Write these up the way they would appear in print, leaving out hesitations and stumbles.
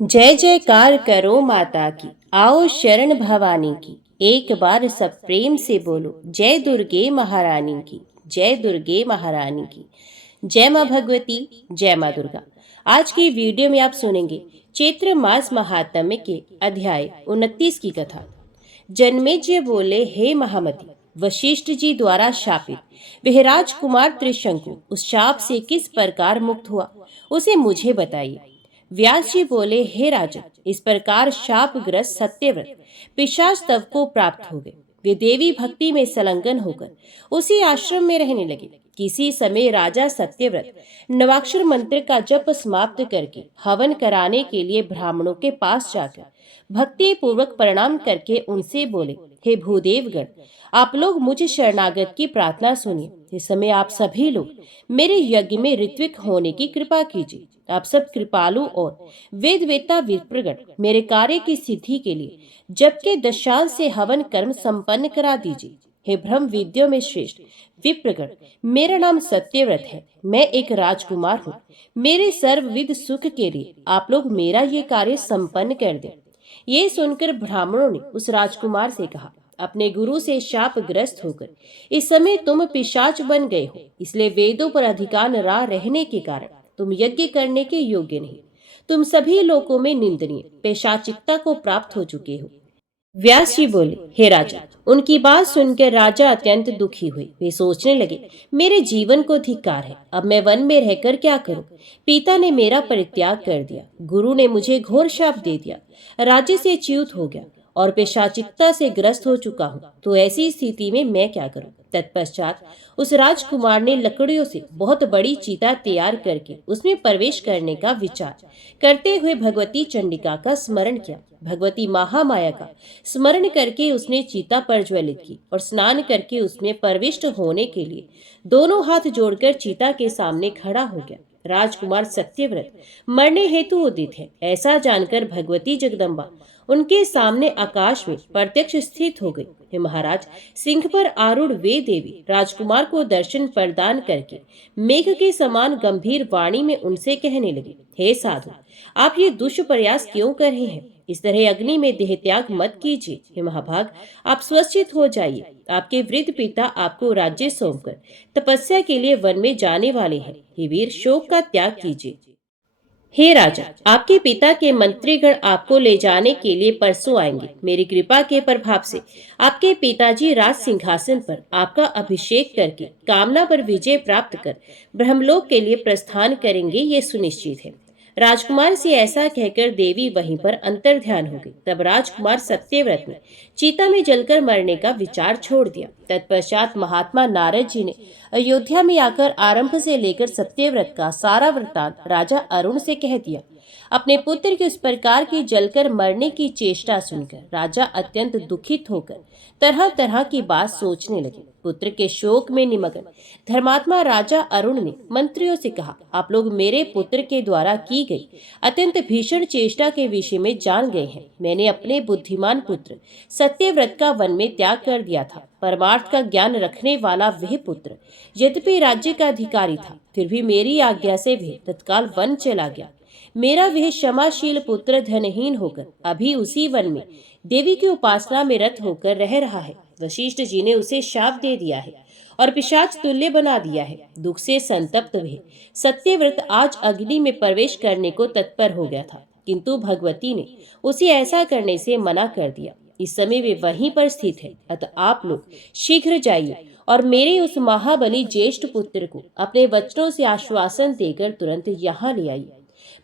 जय जयकार करो माता की, आओ शरण भवानी की। एक बार सब प्रेम से बोलो, जय दुर्गे महारानी की। जय दुर्गे महारानी की। जय माँ भगवती, जय माँ दुर्गा। आज की वीडियो में आप सुनेंगे चैत्र मास महात्म्य के अध्याय 29 की कथा। जन्मेजय बोले, हे महामती, वशिष्ठ जी द्वारा शापित वह राजकुमार त्रिशंकु उस शाप से किस प्रकार मुक्त हुआ, उसे मुझे बताइए। व्यास जी बोले, हे राजन, इस प्रकार शापग्रस्त सत्यव्रत पिशाच तव को प्राप्त हो गए। वे देवी भक्ति में संलग्न होकर उसी आश्रम में रहने लगे। किसी समय राजा सत्यव्रत नवाक्षर मंत्र का जप समाप्त करके हवन कराने के लिए ब्राह्मणों के पास जाकर भक्ति पूर्वक प्रणाम करके उनसे बोले, हे भूदेवगण, आप लोग मुझे शरणागत की प्रार्थना सुनिए। इस समय आप सभी लोग मेरे यज्ञ में ऋत्विक होने की कृपा कीजिए। आप सब कृपालु और वेदवेता विप्रगण मेरे कार्य की सिद्धि के लिए जबकि दशांश से हवन कर्म संपन्न करा दीजिए। हे ब्रह्म विद्यों में श्रेष्ठ विप्रगण, मेरा नाम सत्यव्रत है। मैं एक राजकुमार हूँ। मेरे सर्वविध सुख के लिए आप लोग मेरा ये कार्य संपन्न कर दें। ये सुनकर ब्राह्मणों ने उस राजकुमार से कहा, अपने गुरु से शापग्रस्त होकर इस समय तुम पिशाच बन गए हो, इसलिए वेदों पर अधिकार न रहने के कारण तुम यज्ञ करने के योग्य नहीं। तुम सभी लोकों में निंदनीय पेशाचिकता को प्राप्त हो चुके हो। व्यास जी बोले, हे राजा, उनकी बात सुनकर राजा अत्यंत दुखी हुए। वे सोचने लगे, मेरे जीवन को धिक्कार है, अब मैं वन में रहकर क्या करूं? पिता ने मेरा परित्याग कर दिया, गुरु ने मुझे घोर शाप दे दिया, राज्य से च्युत हो गया और पेशाचिकता से ग्रस्त हो चुका हूँ। तो ऐसी स्थिति में मैं क्या करूं? तत्पश्चात उस राजकुमार ने लकड़ियों से बहुत बड़ी चीता तैयार करके उसमें प्रवेश करने का विचार करते हुए भगवती चंडिका का स्मरण किया। भगवती महामाया का स्मरण करके उसने चीता प्रज्वलित की और स्नान करके उसमें प्रविष्ट होने के लिए दोनों हाथ जोड़कर चीता के सामने खड़ा हो गया। राजकुमार सत्यव्रत मरने हेतु उदित है, ऐसा जानकर भगवती जगदम्बा उनके सामने आकाश में प्रत्यक्ष स्थित हो गई। हे महाराज, सिंह पर आरूढ़ वे देवी राजकुमार को दर्शन प्रदान करके मेघ के समान गंभीर वाणी में उनसे कहने लगी, हे साधु, आप ये दुष्प्रयास क्यों कर रहे हैं? इस तरह अग्नि में देह त्याग मत कीजिए। हे महाभाग, आप स्वच्छित हो जाइए। आपके वृद्ध पिता आपको राज्य सौंपकर तपस्या के लिए वन में जाने वाले हैं। हे वीर, शोक का त्याग कीजिए। हे राजा, आपके पिता के मंत्रीगण आपको ले जाने के लिए परसों आएंगे। मेरी कृपा के प्रभाव से आपके पिताजी राज सिंहासन पर आपका अभिषेक करके कामना पर विजय प्राप्त कर ब्रह्मलोक के लिए प्रस्थान करेंगे, ये सुनिश्चित है। राजकुमार से ऐसा कहकर देवी वहीं पर अंतर ध्यान हो गई। तब राजकुमार सत्यव्रत ने चीता में जलकर मरने का विचार छोड़ दिया। तत्पश्चात महात्मा नारद जी ने अयोध्या में आकर आरंभ से लेकर सत्यव्रत का सारा वृत्तांत राजा अरुण से कह दिया। अपने पुत्र के उस प्रकार की जलकर मरने की चेष्टा सुनकर राजा अत्यंत दुखित होकर तरह तरह की बात सोचने लगे। पुत्र के शोक में निमग्न धर्मात्मा राजा अरुण ने मंत्रियों से कहा, आप लोग मेरे पुत्र के द्वारा की गई अत्यंत भीषण चेष्टा के विषय में जान गए हैं। मैंने अपने बुद्धिमान पुत्र सत्यव्रत का वन में त्याग कर दिया था। परमार्थ का ज्ञान रखने वाला वह पुत्र यद्यपि राज्य का अधिकारी था, फिर भी मेरी आज्ञा से वह तत्काल वन चला गया। मेरा वह क्षमाशील पुत्र धनहीन होकर अभी उसी वन में देवी की उपासना में रत होकर रह रहा है। वशिष्ठ जी ने उसे शाप दे दिया है और पिशाच तुल्य बना दिया है। दुख से संतप्त वह सत्यव्रत आज अग्नि में प्रवेश करने को तत्पर हो गया था, किंतु भगवती ने उसे ऐसा करने से मना कर दिया। इस समय वे वहीं पर स्थित है, अतः आप लोग शीघ्र जाइए और मेरे उस महाबली ज्येष्ठ पुत्र को अपने वचनों से आश्वासन देकर तुरंत यहाँ ले आइए।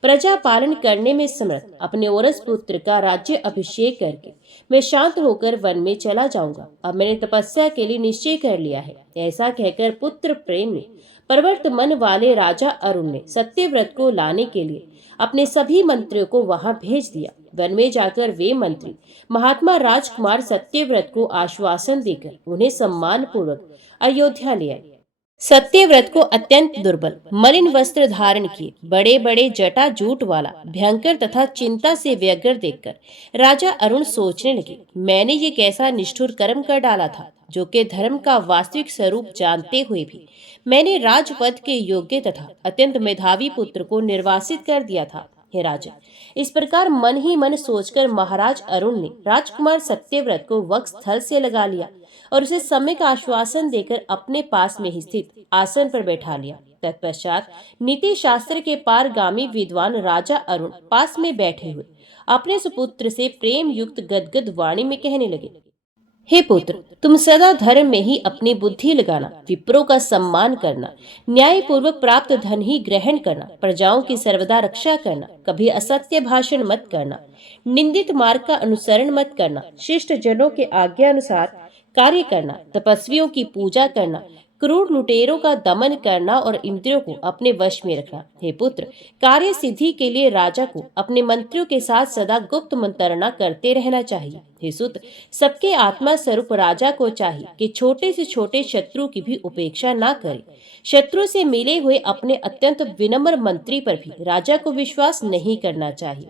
प्रजा पालन करने में समर्थ अपने औरस पुत्र का राज्य अभिषेक करके मैं शांत होकर वन में चला जाऊंगा। अब मैंने तपस्या के लिए निश्चय कर लिया है। ऐसा कहकर पुत्र प्रेम में प्रवर्त मन वाले राजा अरुण ने सत्यव्रत को लाने के लिए अपने सभी मंत्रियों को वहां भेज दिया। वन में जाकर वे मंत्री महात्मा राजकुमार सत्यव्रत को आश्वासन देकर उन्हें सम्मान पूर्वक अयोध्या ले आए। सत्यव्रत को अत्यंत दुर्बल मलिन वस्त्र धारण किए, बड़े बड़े जटा जूट वाला, भयंकर तथा चिंता से व्यग्र देखकर राजा अरुण सोचने लगे, मैंने ये कैसा निष्ठुर कर्म कर डाला था, जो कि धर्म का वास्तविक स्वरूप जानते हुए भी मैंने राजपद के योग्य तथा अत्यंत मेधावी पुत्र को निर्वासित कर दिया था। हे राजन, इस प्रकार मन ही मन सोचकर महाराज अरुण ने राजकुमार सत्यव्रत को वक्ष स्थल से लगा लिया और उसे समय का आश्वासन देकर अपने पास में ही स्थित आसन पर बैठा लिया। तत्पश्चात नीति शास्त्र के पारगामी विद्वान राजा अरुण पास में बैठे हुए अपने सुपुत्र से प्रेम युक्त गदगद वाणी में कहने लगे, हे पुत्र, तुम सदा धर्म में ही अपनी बुद्धि लगाना, विप्रों का सम्मान करना, न्याय पूर्वक प्राप्त धन ही ग्रहण करना, प्रजाओं की सर्वदा रक्षा करना, कभी असत्य भाषण मत करना, निंदित मार्ग का अनुसरण मत करना, शिष्ट जनों के आज्ञा अनुसार कार्य करना, तपस्वियों की पूजा करना, क्रूर लुटेरों का दमन करना और इंद्रियों को अपने वश में रखना। हे पुत्र, कार्य सिद्धि के लिए राजा को अपने मंत्रियों के साथ सदा गुप्त मंत्रणा करते रहना चाहिए। हे सुत, सबके आत्मा स्वरूप राजा को चाहिए कि छोटे से छोटे शत्रु की भी उपेक्षा ना करे। शत्रु से मिले हुए अपने अत्यंत विनम्र मंत्री पर भी राजा को विश्वास नहीं करना चाहिए।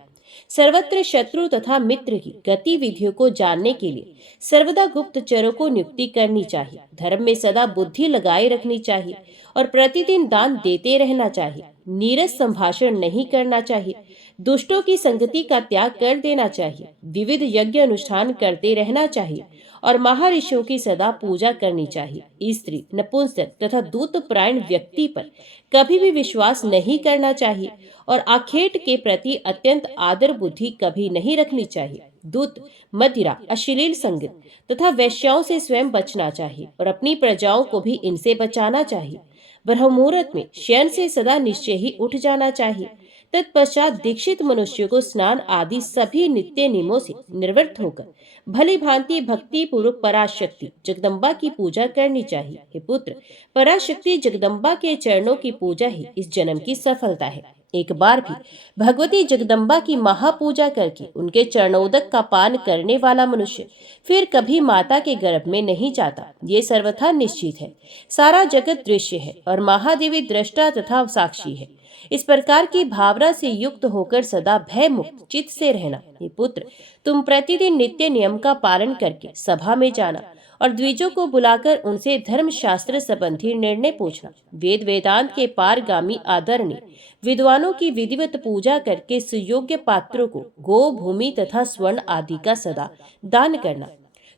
सर्वत्र शत्रु तथा मित्र की गतिविधियों को जानने के लिए सर्वदा गुप्तचरों को नियुक्ति करनी चाहिए। धर्म में सदा बुद्धि लगाए रखनी चाहिए और प्रतिदिन दान देते रहना चाहिए। नीरस संभाषण नहीं करना चाहिए। दुष्टों की संगति का त्याग कर देना चाहिए। विविध यज्ञ अनुष्ठान करते रहना चाहिए और महर्षियों की सदा पूजा करनी चाहिए। स्त्री, नपुंसक तथा दूतपरायण व्यक्ति पर कभी भी विश्वास नहीं करना चाहिए और आखेट के प्रति अत्यंत आदर बुद्धि कभी नहीं रखनी चाहिए। दूत, मदिरा, अश्लील संगीत तथा वेश्याओं से स्वयं बचना चाहिए और अपनी प्रजाओं को भी इनसे बचाना चाहिए। ब्रह्ममुहूर्त में शयन से सदा निश्चय ही उठ जाना चाहिए। तत्पश्चात दीक्षित मनुष्य को स्नान आदि सभी नित्य नियमों से निवृत्त होकर भली भांति भक्ति पूर्वक पराशक्ति जगदम्बा की पूजा करनी चाहिए। हे पुत्र, पराशक्ति जगदम्बा के चरणों की पूजा ही इस जन्म की सफलता है। एक बार भी भगवती जगदम्बा की महापूजा करके उनके चरणोदक का पान करने वाला मनुष्य फिर कभी माता के गर्भ में नहीं जाता, ये सर्वथा निश्चित है। सारा जगत दृश्य है और महादेवी दृष्टा तथा साक्षी है। इस प्रकार की भावना से युक्त होकर सदा भय मुक्त चित्त से रहना। हे पुत्र, तुम प्रतिदिन नित्य नियम का पालन करके सभा में जाना और द्विजों को बुलाकर उनसे धर्म शास्त्र संबंधी निर्णय पूछना। वेद वेदांत के पारगामी आदरणीय विद्वानों की विधिवत पूजा करके सुयोग्य पात्रों को गो, भूमि तथा स्वर्ण आदि का सदा दान करना।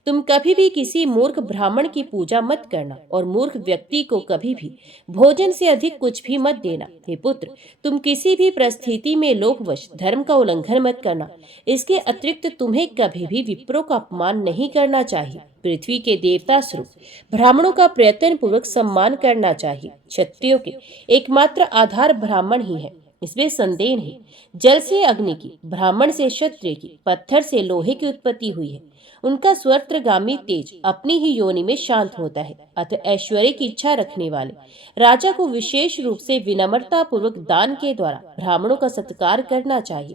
तुम कभी भी किसी मूर्ख ब्राह्मण की पूजा मत करना और मूर्ख व्यक्ति को कभी भी भोजन से अधिक कुछ भी मत देना। हे पुत्र, तुम किसी भी परिस्थिति में लोकवश धर्म का उल्लंघन मत करना। इसके अतिरिक्त तुम्हें कभी भी विप्रों का अपमान नहीं करना चाहिए। पृथ्वी के देवता स्वरूप ब्राह्मणों का प्रयत्न पूर्वक सम्मान करना चाहिए। क्षत्रियों के एकमात्र आधार ब्राह्मण ही है, इसमें संदेह नहीं। जल से अग्नि की, ब्राह्मण से क्षत्रिय की, पत्थर से लोहे की उत्पत्ति हुई है। उनका स्वर्गगामी तेज अपनी ही योनि में शांत होता है। अतः ऐश्वर्य की इच्छा रखने वाले राजा को विशेष रूप से विनम्रता पूर्वक दान के द्वारा ब्राह्मणों का सत्कार करना चाहिए।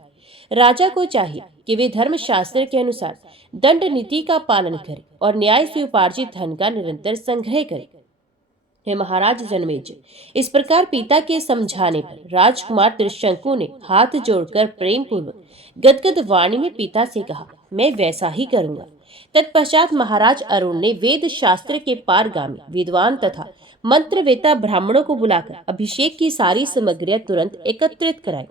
राजा को चाहिए कि वे धर्म शास्त्र के अनुसार दंड नीति का पालन करें और न्याय से उपार्जित धन का निरंतर संग्रह करें। हे महाराज जनमेजय, इस प्रकार पिता के समझाने पर राजकुमार त्रिशंकु ने हाथ जोड़कर प्रेम पूर्वक गदगद वाणी में पिता से कहा, मैं वैसा ही करूंगा। तत्पश्चात महाराज अरुण ने वेद शास्त्र के पारगामी विद्वान तथा मंत्रवेता ब्राह्मणों को बुलाकर अभिषेक की सारी सामग्रियां तुरंत एकत्रित कराई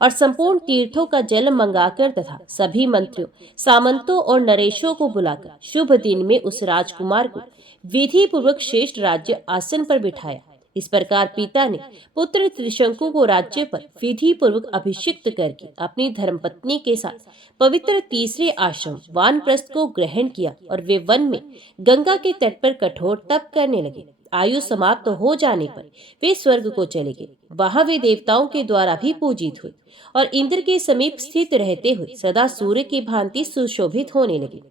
और संपूर्ण तीर्थों का जल मंगाकर तथा सभी मंत्रियों, सामंतों और नरेशों को बुलाकर शुभ दिन में उस राजकुमार को विधि पूर्वक श्रेष्ठ राज्य आसन पर बिठाया। इस प्रकार पिता ने पुत्र त्रिशंकु को राज्य पर विधि पूर्वक अभिषिक्त करके अपनी धर्मपत्नी के साथ पवित्र तीसरे आश्रम वानप्रस्थ को ग्रहण किया और वे वन में गंगा के तट पर कठोर तप करने लगे। आयु समाप्त हो जाने पर वे स्वर्ग को चले गए। वहां वे देवताओं के द्वारा भी पूजित हुए और इंद्र के समीप स्थित रहते हुए सदा सूर्य की भांति सुशोभित होने लगे।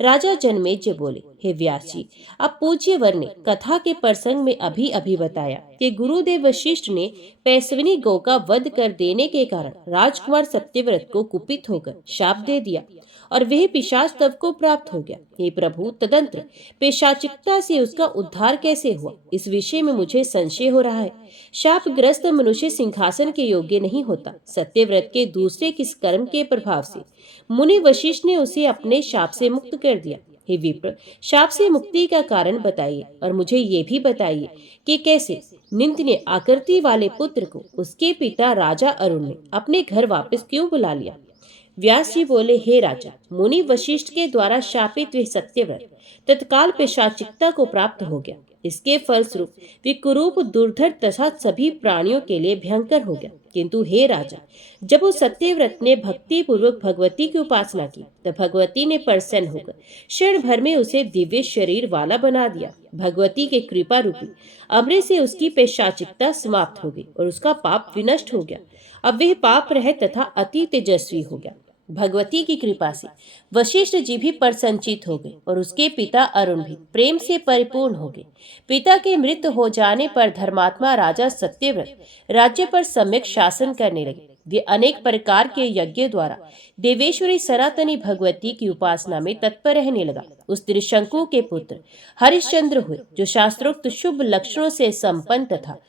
राजा जनमेजय बोले, हे व्यास जी, आप पूज्य वर ने कथा के प्रसंग में अभी अभी बताया कि गुरुदेव वशिष्ठ ने पैसविनी गौ का वध कर देने के कारण राजकुमार सत्यव्रत को कुपित होकर शाप दे दिया और वह पिशाच तब को प्राप्त हो गया। हे प्रभु, तदंतर पिशाचिकता से उसका उद्धार कैसे हुआ, इस विषय में मुझे संशय हो रहा है। शापग्रस्त मनुष्य सिंहासन के योग्य नहीं होता। सत्यव्रत के दूसरे किस कर्म के प्रभाव से मुनि वशिष्ठ ने उसे अपने शाप से मुक्त कर दिया। हे विप्र, शाप से मुक्ति का कारण बताइए और मुझे ये भी बताइए कि कैसे निंदनीय आकृति वाले पुत्र को उसके पिता राजा अरुण ने अपने घर वापस क्यों बुला लिया। व्यास जी बोले, हे राजा, मुनि वशिष्ठ के द्वारा शापित वे सत्यव्रत तत्काल पेशाचिकता को प्राप्त हो गया। इसके फलस्वरूप वे कुरूप, दुर्धर तथा सभी प्राणियों के लिए भयंकर हो गया। किंतु हे राजा, जब उस सत्यव्रत ने भक्ति पूर्वक भगवती की उपासना की, तब भगवती ने प्रसन्न होकर क्षण भर में उसे दिव्य शरीर वाला बना दिया। भगवती के कृपा रूपी अमृत से उसकी पेशाचिकता समाप्त हो गई और उसका पाप विनष्ट हो गया। अब वह पाप रहित तथा अति तेजस्वी हो गया। भगवती की कृपा से वशिष्ठ जी भी प्रसन्नचित हो गए और उसके पिता अरुण भी प्रेम से परिपूर्ण हो गए। पिता के मृत हो जाने पर धर्मात्मा राजा सत्यव्रत राज्य पर सम्यक शासन करने लगे। वे अनेक प्रकार के यज्ञ द्वारा देवेश्वरी सनातनी भगवती की उपासना में तत्पर रहने लगा। उस त्रिशंकु के पुत्र हरिश्चंद्र हुए, जो शास्त्रोक्त शुभ लक्षणों से संपन्न तथा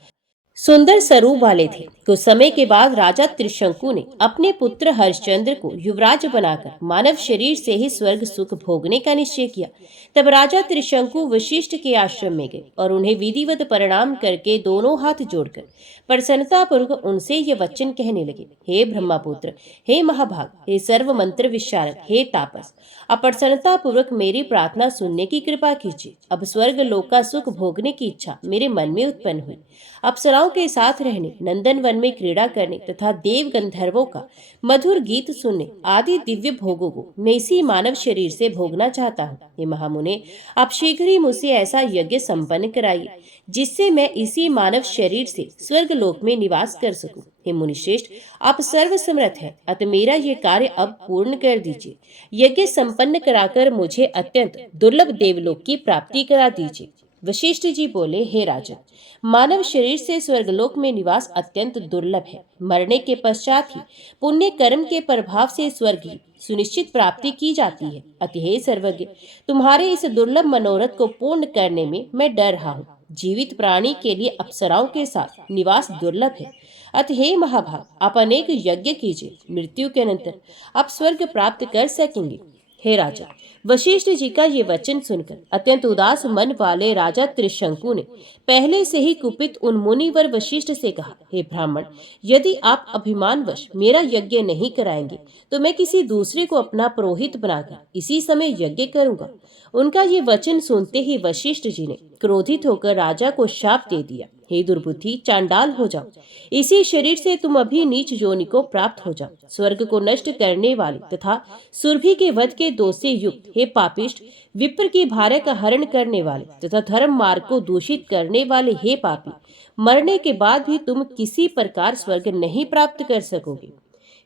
सुंदर स्वरूप वाले थे। कुछ समय के बाद राजा त्रिशंकु ने अपने पुत्र हरिश्चंद्र को युवराज बनाकर मानव शरीर से ही स्वर्ग सुख भोगने का निश्चय किया। तब राजा त्रिशंकु वशिष्ठ के आश्रम में गए और उन्हें विधिवत प्रणाम करके दोनों हाथ जोड़कर प्रसन्नता पूर्वक उनसे ये वचन कहने लगे, हे ब्रह्मपुत्र, हे महाभाग, हे सर्व मंत्र विशारद, हे तापस, अब प्रसन्नता पूर्वक मेरी प्रार्थना सुनने की कृपा कीजिए। अब स्वर्ग लोक का सुख भोगने की इच्छा मेरे मन में उत्पन्न हुई। अप्सराओं के साथ रहने, नंदन वन में क्रीड़ा करने तथा देव गंधर्वों का मधुर गीत सुनने आदि दिव्य भोगों को मैं इसी मानव शरीर से भोगना चाहता हूँ। हे महामुने, आप शीघ्र ही मुझसे ऐसा यज्ञ संपन्न कराइए जिससे मैं इसी मानव शरीर से स्वर्ग लोक में निवास कर सकूं। हे मुनिश्रेष्ठ, आप सर्वसमर्थ हैं, अतः मेरा ये कार्य अब पूर्ण कर दीजिए। यज्ञ संपन्न कराकर मुझे अत्यंत दुर्लभ देवलोक की प्राप्ति करा दीजिए। वशिष्ठ जी बोले, हे राजन, मानव शरीर से स्वर्गलोक में निवास अत्यंत दुर्लभ है। मरने के पश्चात ही पुण्य कर्म के प्रभाव से स्वर्ग की सुनिश्चित प्राप्ति की जाती है। अतः हे सर्वज्ञ, तुम्हारे इस दुर्लभ मनोरथ को पूर्ण करने में मैं डर रहा हूँ। जीवित प्राणी के लिए अप्सराओं के साथ निवास दुर्लभ है। अतः हे महाभाग, आप अनेक यज्ञ कीजिए, मृत्यु के अनंतर आप स्वर्ग प्राप्त कर सकेंगे। हे राजा, वशिष्ठ जी का ये वचन सुनकर अत्यंत उदास मन वाले राजा त्रिशंकु ने पहले से ही कुपित उन मुनिवर वशिष्ठ से कहा, हे ब्राह्मण, यदि आप अभिमानवश मेरा यज्ञ नहीं कराएंगे तो मैं किसी दूसरे को अपना पुरोहित बनाकर इसी समय यज्ञ करूंगा। उनका ये वचन सुनते ही वशिष्ठ जी ने क्रोधित होकर राजा को शाप दे दिया, हे दुर्बुद्धि, चांडाल हो जाओ, इसी शरीर से तुम अभी नीच योनि को प्राप्त हो जाओ। स्वर्ग को नष्ट करने वाले तथा सुरभि के वध के दोष से युक्त हे पापिष्ट, विप्र की भार्या का हरण करने वाले तथा धर्म मार्ग को दूषित करने वाले हे पापी, मरने के बाद भी तुम किसी प्रकार स्वर्ग नहीं प्राप्त कर सकोगे।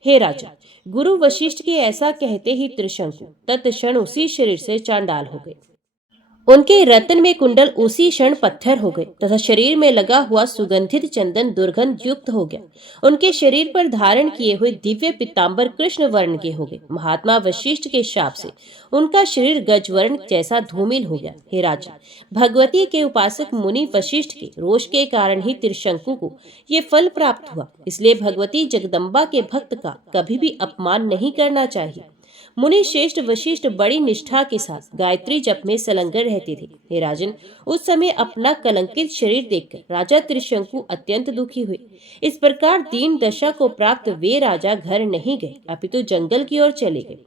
हे राजा, गुरु वशिष्ठ के ऐसा कहते ही त्रिशंकु तत्क्षण उसी शरीर से चांडाल हो गए। उनके रत्न में कुंडल उसी क्षण पत्थर हो गए तथा शरीर में लगा हुआ सुगंधित चंदन दुर्गंध युक्त हो गया। उनके शरीर पर धारण किए हुए दिव्य पीतांबर कृष्ण वर्ण के हो गए। महात्मा वशिष्ठ के शाप से उनका शरीर गजवर्ण जैसा धूमिल हो गया। हे राजा, भगवती के उपासक मुनि वशिष्ठ के रोष के कारण ही त्रिशंकु को ये फल प्राप्त हुआ। इसलिए भगवती जगदम्बा के भक्त का कभी भी अपमान नहीं करना चाहिए। मुनि श्रेष्ठ वशिष्ठ बड़ी निष्ठा के साथ गायत्री जप में संलग्न रहते थे। हे राजन, उस समय अपना कलंकित शरीर देखकर राजा त्रिशंकु अत्यंत दुखी हुए। इस प्रकार दीन दशा को प्राप्त वे राजा घर नहीं गए, अपितु जंगल की ओर चले गए।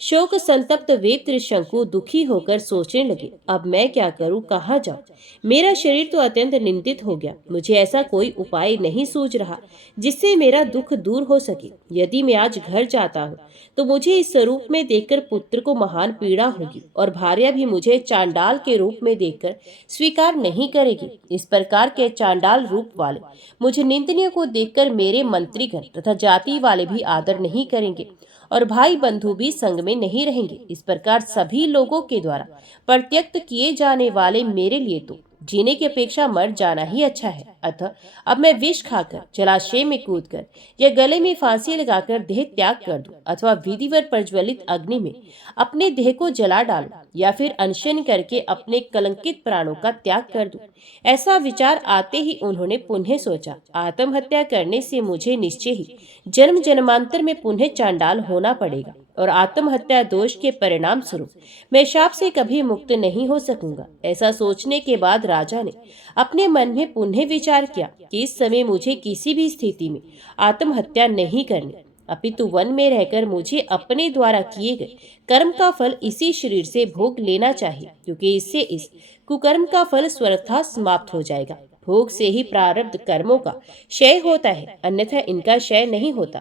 शोक संतप्त वे त्रिशंकु दुखी होकर सोचने लगे, अब मैं क्या करूं, कहाँ जाऊं? मेरा शरीर तो अत्यंत निंदित हो गया। मुझे ऐसा कोई उपाय नहीं सूझ रहा जिससे मेरा दुख दूर हो सके। यदि मैं आज घर जाता हूँ तो मुझे इस स्वरूप में देखकर पुत्र को महान पीड़ा होगी और भार्या भी मुझे चांडाल के रूप में देखकर स्वीकार नहीं करेगी। इस प्रकार के चांडाल रूप वाले मुझे निंदनीय को देखकर मेरे मंत्रीगण तथा जाति वाले भी आदर नहीं करेंगे और भाई बंधु भी संग में नहीं रहेंगे। इस प्रकार सभी लोगों के द्वारा परित्यक्त किए जाने वाले मेरे लिए तो जीने की अपेक्षा मर जाना ही अच्छा है। अतः अब मैं विष खाकर, जलाशय में कूदकर या गले में फांसी लगाकर देह त्याग कर दूं अथवा विधिवत प्रज्वलित अग्नि में अपने देह को जला डालूं या फिर अनशन करके अपने कलंकित प्राणों का त्याग कर दूं। ऐसा विचार आते ही उन्होंने पुनः सोचा, आत्महत्या करने से मुझे निश्चय ही जन्म जन्मांतर में पुनः चांडाल होना पड़ेगा। और आत्महत्या दोष के परिणाम स्वरूप मैं शाप से कभी मुक्त नहीं हो सकूंगा। ऐसा सोचने के बाद राजा ने अपने मन में पुनः विचार किया कि इस समय मुझे किसी भी स्थिति में आत्महत्या नहीं करनी, अपितु वन में रहकर मुझे अपने द्वारा किए गए कर्म का फल इसी शरीर से भोग लेना चाहिए, क्योंकि इससे इस कुकर्म का फल स्वतः समाप्त हो जाएगा। भोग से ही प्रारब्ध कर्मों का क्षय होता है, अन्यथा इनका क्षय नहीं होता।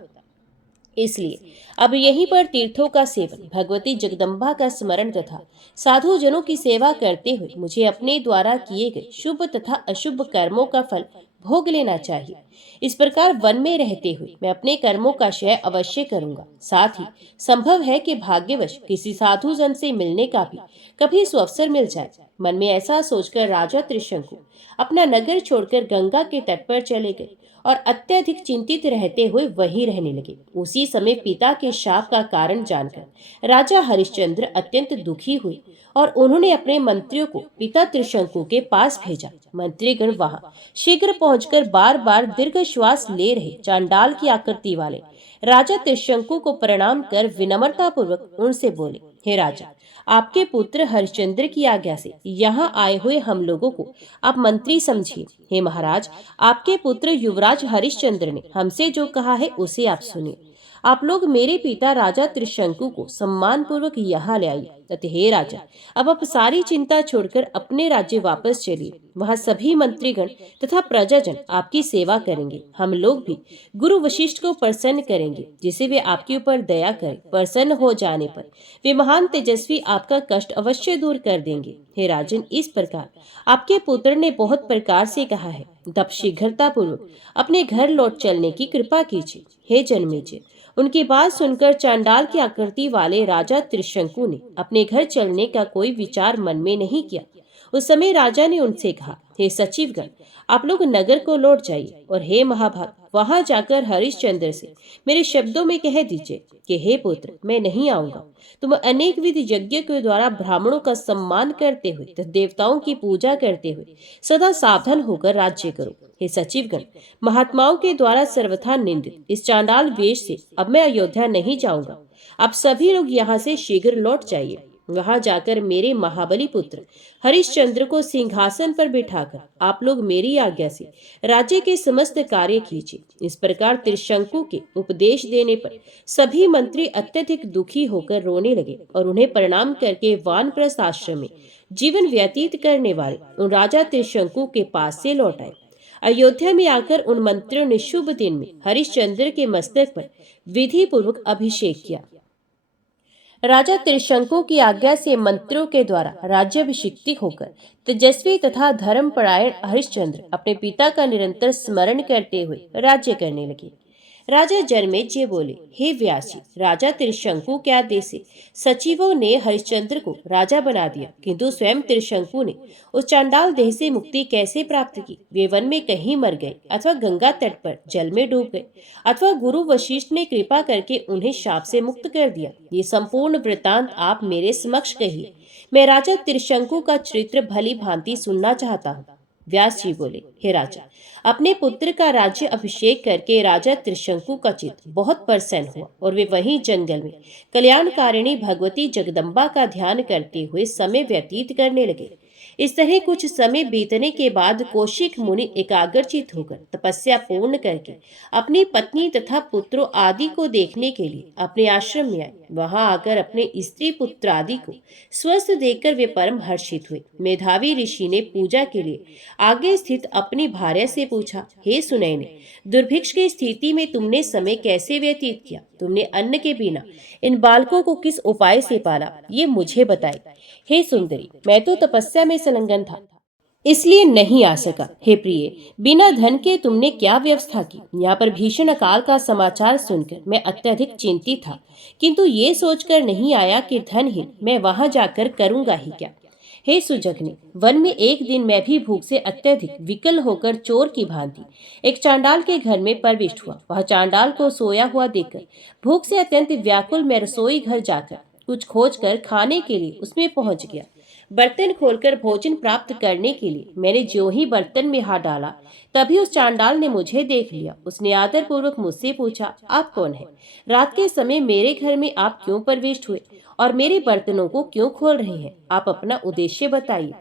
इसलिए अब यहीं पर तीर्थों का सेवन, भगवती जगदम्बा का स्मरण तथा साधु जनों की सेवा करते हुए मुझे अपने द्वारा किए गए शुभ तथा अशुभ कर्मों का फल भोग लेना चाहिए। इस प्रकार वन में रहते हुए मैं अपने कर्मों का क्षय अवश्य करूंगा। साथ ही संभव है कि भाग्यवश किसी साधु जन से मिलने का भी कभी सुअवसर मिल जाए। मन में ऐसा सोचकर राजा त्रिशंकु अपना नगर छोड़कर गंगा के तट पर चले गए और अत्यधिक चिंतित रहते हुए वहीं रहने लगे। उसी समय पिता के शाप का कारण जानकर राजा हरिश्चंद्र अत्यंत दुखी हुए और उन्होंने अपने मंत्रियों को पिता त्रिशंकु के पास भेजा। मंत्रीगण वहां शीघ्र पहुंचकर बार बार दीर्घ श्वास ले रहे चांडाल की आकृति वाले राजा त्रिशंकु को प्रणाम कर विनम्रता पूर्वक उनसे बोले, हे राजा, आपके पुत्र हरिश्चंद्र की आज्ञा से यहाँ आए हुए हम लोगों को आप मंत्री समझिए। हे महाराज, आपके पुत्र युवराज हरिश्चंद्र ने हमसे जो कहा है उसे आप सुनिए। आप लोग मेरे पिता राजा त्रिशंकु को सम्मान पूर्वक यहाँ ले आइए। तथा हे राजा, अब आप सारी चिंता छोड़कर अपने राज्य वापस चलिए। वहाँ सभी मंत्रीगण तथा प्रजाजन आपकी सेवा करेंगे। हम लोग भी गुरु वशिष्ठ को प्रसन्न करेंगे, जिसे वे आपके ऊपर दया करें। प्रसन्न हो जाने पर वे महान तेजस्वी आपका कष्ट अवश्य दूर कर देंगे। हे राजन, इस प्रकार आपके पुत्र ने बहुत प्रकार से कहा है, तब शीघ्रता पूर्वक अपने घर लौट चलने की कृपा कीजिए। हे जन्मेजय, उनकी बात सुनकर चांडाल की आकृति वाले राजा त्रिशंकु ने अपने घर चलने का कोई विचार मन में नहीं किया। उस समय राजा ने उनसे कहा, हे सचिवगण, आप लोग नगर को लौट जाइए और हे महाभाग, वहां जाकर हरिश्चंद्र से मेरे शब्दों में कह दीजिए कि हे पुत्र, मैं नहीं आऊंगा। तुम अनेक विधि यज्ञ के द्वारा ब्राह्मणों का सम्मान करते हुए तथा देवताओं की पूजा करते हुए सदा सावधान होकर राज्य करो। हे सचिवगण, महात्माओं के द्वारा सर्वथा निंदित इस चांडाल वेश से अब मैं अयोध्या नहीं जाऊंगा। आप सभी लोग यहाँ से शीघ्र लौट जाइए। वहां जाकर मेरे महाबली पुत्र हरिश्चंद्र को सिंहासन पर बिठाकर आप लोग मेरी आज्ञा से राज्य के समस्त कार्य कीजिए। इस प्रकार त्रिशंकु के उपदेश देने पर सभी मंत्री अत्यधिक दुखी होकर रोने लगे और उन्हें प्रणाम करके वानप्रस्थ आश्रम में जीवन व्यतीत करने वाले उन राजा त्रिशंकु के पास से लौट आए। अयोध्या में आकर उन मंत्रियों ने शुभ दिन में हरिश्चंद्र के मस्तक पर विधि पूर्वक अभिषेक किया। राजा त्रिशंकु की आज्ञा से मंत्रियों के द्वारा राज्याभिषिक्ति होकर तेजस्वी तथा धर्मपरायण हरिश्चंद्र अपने पिता का निरंतर स्मरण करते हुए राज्य करने लगे। राजा जन्मेजय बोले, हे व्यास जी, राजा त्रिशंकु के आदेश से सचिवों ने हरिश्चंद्र को राजा बना दिया, किंतु स्वयं त्रिशंकु ने उस चांडाल देह से मुक्ति कैसे प्राप्त की? वे वन में कहीं मर गए अथवा गंगा तट पर जल में डूब गए अथवा गुरु वशिष्ठ ने कृपा करके उन्हें शाप से मुक्त कर दिया। ये संपूर्ण वृतांत आप मेरे समक्ष कहिए। मैं राजा त्रिशंकु का चरित्र भली भांति सुनना चाहता हूँ। व्यास जी बोले, हे राजा, अपने पुत्र का राज्य अभिषेक करके राजा त्रिशंकु का चित्त बहुत प्रसन्न हुआ और वे वहीं जंगल में कल्याणकारिणी भगवती जगदम्बा का ध्यान करते हुए समय व्यतीत करने लगे। इस तरह कुछ समय बीतने के बाद कौशिक मुनि एकाग्रचित होकर तपस्या पूर्ण करके अपनी पत्नी तथा पुत्रों आदि को देखने के लिए अपने आश्रम में आए। वहां आकर अपने स्त्री पुत्र आदि को स्वस्थ देखकर वे परम हर्षित हुए। मेधावी ऋषि ने पूजा के लिए आगे स्थित अपनी भार्या से पूछा, हे सुनैने, दुर्भिक्ष की स्थिति में तुमने समय कैसे व्यतीत किया? तुमने अन्न के बिना इन बालकों को किस उपाय से पाला, ये मुझे बताए। हे सुंदरी, मैं तो तपस्या में संलग्न था, इसलिए नहीं आ सका। हे प्रिय, बिना धन के तुमने क्या व्यवस्था की? यहाँ पर भीषण अकाल का समाचार सुनकर मैं अत्यधिक चिंतित था, किंतु ये सोचकर नहीं आया कि धनहीन मैं वहां जाकर करूंगा ही क्या। हे सुजगने, वन में एक दिन मैं भी भूख से अत्यधिक विकल होकर चोर की भांति एक चांडाल के घर में प्रविष्ट हुआ। वह चांडाल को सोया हुआ देखकर भूख से अत्यंत व्याकुल मैं रसोई घर जाकर कुछ खोजकर खाने के लिए उसमें पहुंच गया। बर्तन खोलकर भोजन प्राप्त करने के लिए मैंने जो ही बर्तन में हाथ डाला, तभी उस चांडाल ने मुझे देख लिया। उसने आदरपूर्वक मुझसे पूछा, आप कौन हैं? रात के समय मेरे घर में आप क्यों प्रविष्ट हुए और मेरे बर्तनों को क्यों खोल रहे हैं? आप अपना उद्देश्य बताइए।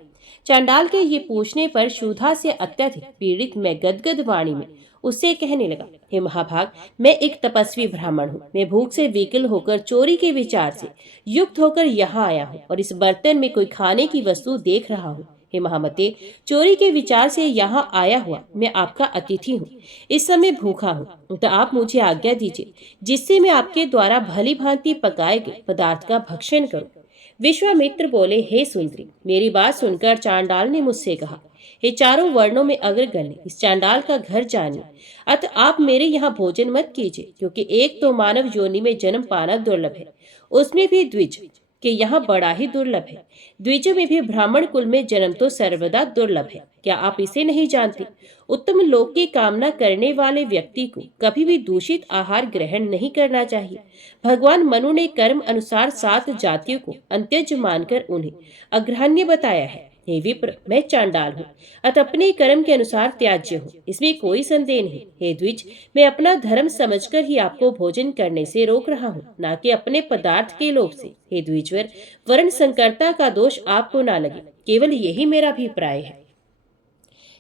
चांडाल के ये पूछने पर क्षुधा से अत्यधिक पीड़ित मैं गदगद वाणी में उससे कहने लगा, हे महाभाग, मैं एक तपस्वी ब्राह्मण हूँ। मैं भूख से विकल होकर चोरी के विचार से युक्त होकर यहाँ आया हूँ और इस बर्तन में कोई खाने की वस्तु देख रहा हूँ। हे महामते, चोरी के विचार से यहाँ आया हुआ मैं आपका अतिथि हूँ। इस समय भूखा हूँ, तो आप मुझे आज्ञा दीजिए जिससे मैं आपके द्वारा भली भांति पकाए गए पदार्थ का भक्षण करूँ। विश्वामित्र बोले, हे सुंदरी, मेरी बात सुनकर चांडाल ने मुझसे कहा, हे चारों वर्णों में अग्रगण्य इस चांडाल का घर जानिए। अतः आप मेरे यहाँ भोजन मत कीजिए, क्योंकि एक तो मानव योनि में जन्म पाना दुर्लभ है, उसमें भी द्विज के यहाँ बड़ा ही दुर्लभ है। द्विज में भी ब्राह्मण कुल में जन्म तो सर्वदा दुर्लभ है। क्या आप इसे नहीं जानते? उत्तम लोक की कामना करने वाले व्यक्ति को कभी भी दूषित आहार ग्रहण नहीं करना चाहिए। भगवान मनु ने कर्म अनुसार 7 जातियों को अंत्यज मानकर उन्हें अग्रहण्य बताया है। हे विप्र, मैं चांडाल हूँ, अतः अपने कर्म के अनुसार त्याज्य हूँ, इसमें कोई संदेह नहीं। हे द्विज, मैं अपना धर्म समझकर ही आपको भोजन करने से रोक रहा हूँ, न कि अपने पदार्थ के लोभ से। हे द्विजवर, वर्ण संकरता का दोष आपको ना लगे, केवल यही मेरा अभिप्राय है।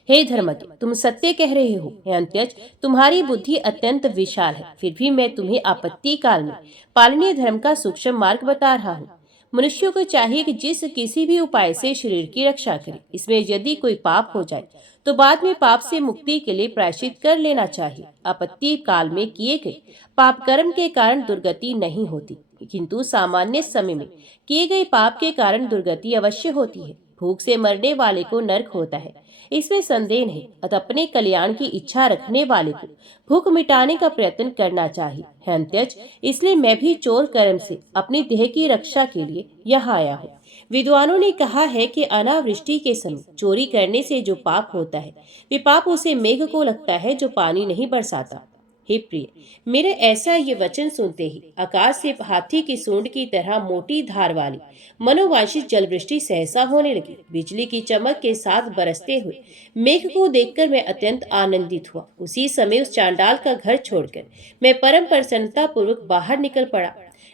हे धर्मज्ञ, तुम सत्य कह रहे हो। हे अंत्यज, तुम्हारी बुद्धि अत्यंत विशाल है, फिर भी मैं तुम्हें आपत्ति काल में पालनीय धर्म का सूक्ष्म मार्ग बता रहा हूँ। मनुष्यों को चाहिए कि जिस किसी भी उपाय से शरीर की रक्षा करे। इसमें यदि कोई पाप हो जाए तो बाद में पाप से मुक्ति के लिए प्रायश्चित कर लेना चाहिए। आपत्ति काल में किए गए पाप कर्म के कारण दुर्गति नहीं होती, किंतु सामान्य समय में किए गए पाप के कारण दुर्गति अवश्य होती है। भूख से मरने वाले को नरक होता है, इसमें संदेह नहीं। अतः अपने कल्याण की इच्छा रखने वाले को भूख मिटाने का प्रयत्न करना चाहिए। है अंत्यज, इसलिए मैं भी चोर कर्म से अपनी देह की रक्षा के लिए यहाँ आया हूँ। विद्वानों ने कहा है कि अनावृष्टि के समय चोरी करने से जो पाप होता है, वे पाप उसे मेघ को लगता है जो पानी नहीं बरसाता। हे प्रिय, मेरे ऐसा ये वचन सुनते ही आकाश से हाथी की सूंड की तरह मोटी धार वाली मनोवांछित जलवृष्टि सहसा होने लगी। बिजली की चमक के साथ बरसते हुए मेघ को देखकर मैं अत्यंत आनंदित हुआ। उसी समय उस चांडाल का घर छोड़कर मैं परम प्रसन्नता पूर्वक बाहर निकल पड़ा।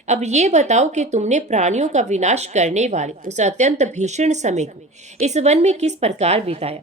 अब ये बताओ कि तुमने प्राणियों का विनाश करने वाले उस अत्यंत भीषण समय को इस वन में किस प्रकार बिताया।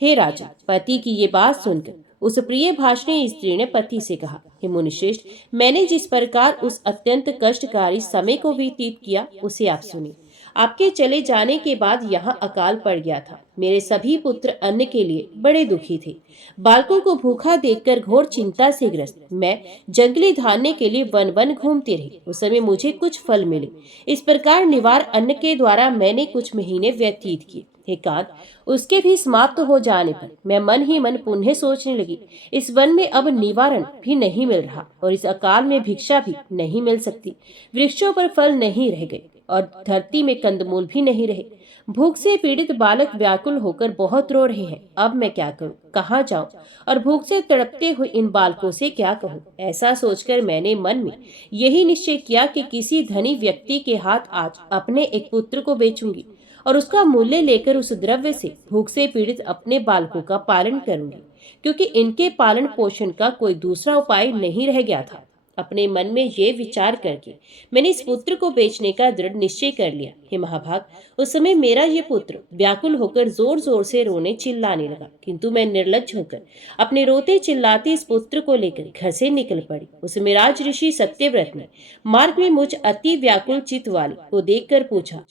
हे राजा, पति की ये बात सुनकर उस प्रिय भाषणी स्त्री ने पति से कहा, हे मुनिश्रेष्ठ, मैंने जिस प्रकार उस अत्यंत कष्टकारी समय को व्यतीत किया उसे आप सुनिए। आपके चले जाने के बाद यहाँ अकाल पड़ गया था। मेरे सभी पुत्र अन्न के लिए बड़े दुखी थे। बालकों को भूखा देखकर घोर चिंता से ग्रस्त मैं जंगली धान्य के लिए वन वन घूमती रही। उस समय मुझे कुछ फल मिले। इस प्रकार निवार अन्न के द्वारा मैंने कुछ महीने व्यतीत किए। हे कांत, उसके भी समाप्त हो जाने पर मैं मन ही मन पुनः सोचने लगी, इस वन में अब निवारण भी नहीं मिल रहा और इस अकाल में भिक्षा भी नहीं मिल सकती। वृक्षों पर फल नहीं रह गए और धरती में कंदमूल भी नहीं रहे। भूख से पीड़ित बालक व्याकुल होकर बहुत रो रहे हैं। अब मैं क्या करूं, कहाँ जाऊं और भूख से तड़पते हुए इन बालकों से क्या कहूं। ऐसा सोचकर मैंने मन में यही निश्चय किया कि किसी धनी व्यक्ति के हाथ आज अपने एक पुत्र को बेचूंगी और उसका मूल्य लेकर उस द्रव्य से भूख से पीड़ित अपने बालकों का पालन करूंगी, क्योंकि इनके पालन पोषण का कोई दूसरा उपाय नहीं रह गया था। अपने मन में ये विचार करके मैंने इस पुत्र को बेचने का दृढ़ निश्चय कर लिया। हे महाभाग, उस समय मेरा ये पुत्र व्याकुल होकर जोर जोर से रोने चिल्लाने लगा, किंतु मैं निर्लज्ज होकर अपने रोते चिल्लाते इस पुत्र को लेकर घर से निकल पड़ी। उस समय राज ऋषि सत्यव्रत ने मार्ग में मुझ अति व्याकुल चित्त वाले को देखकर पूछा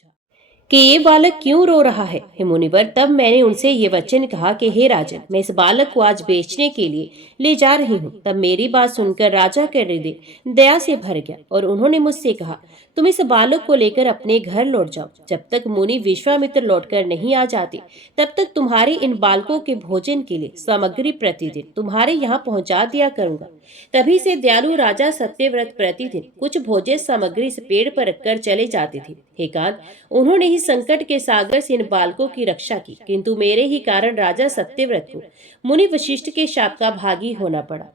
कि ये बालक क्यों रो रहा है। हे मुनिवर, तब मैंने उनसे ये वचन कहा कि हे राजन, मैं इस बालक को आज बेचने के लिए ले जा रही हूँ। तब मेरी बात सुनकर राजा का हृदय दया से भर गया और उन्होंने मुझसे कहा, तुम इस बालक को लेकर अपने घर लौट जाओ। जब तक मुनि विश्वामित्र लौटकर नहीं आ जाते तब तक तुम्हारे इन बालकों के भोजन के लिए सामग्री प्रतिदिन तुम्हारे यहाँ पहुंचा दिया करूंगा। तभी से दयालु राजा सत्यव्रत प्रतिदिन कुछ भोज्य सामग्री इस पेड़ पर रखकर चले जाते थे। हे कांत, उन्होंने ही संकट के सागर से इन बालकों की रक्षा की, किंतु मेरे ही कारण राजा सत्यव्रत को मुनि वशिष्ठ के शाप का भागी होना पड़ा।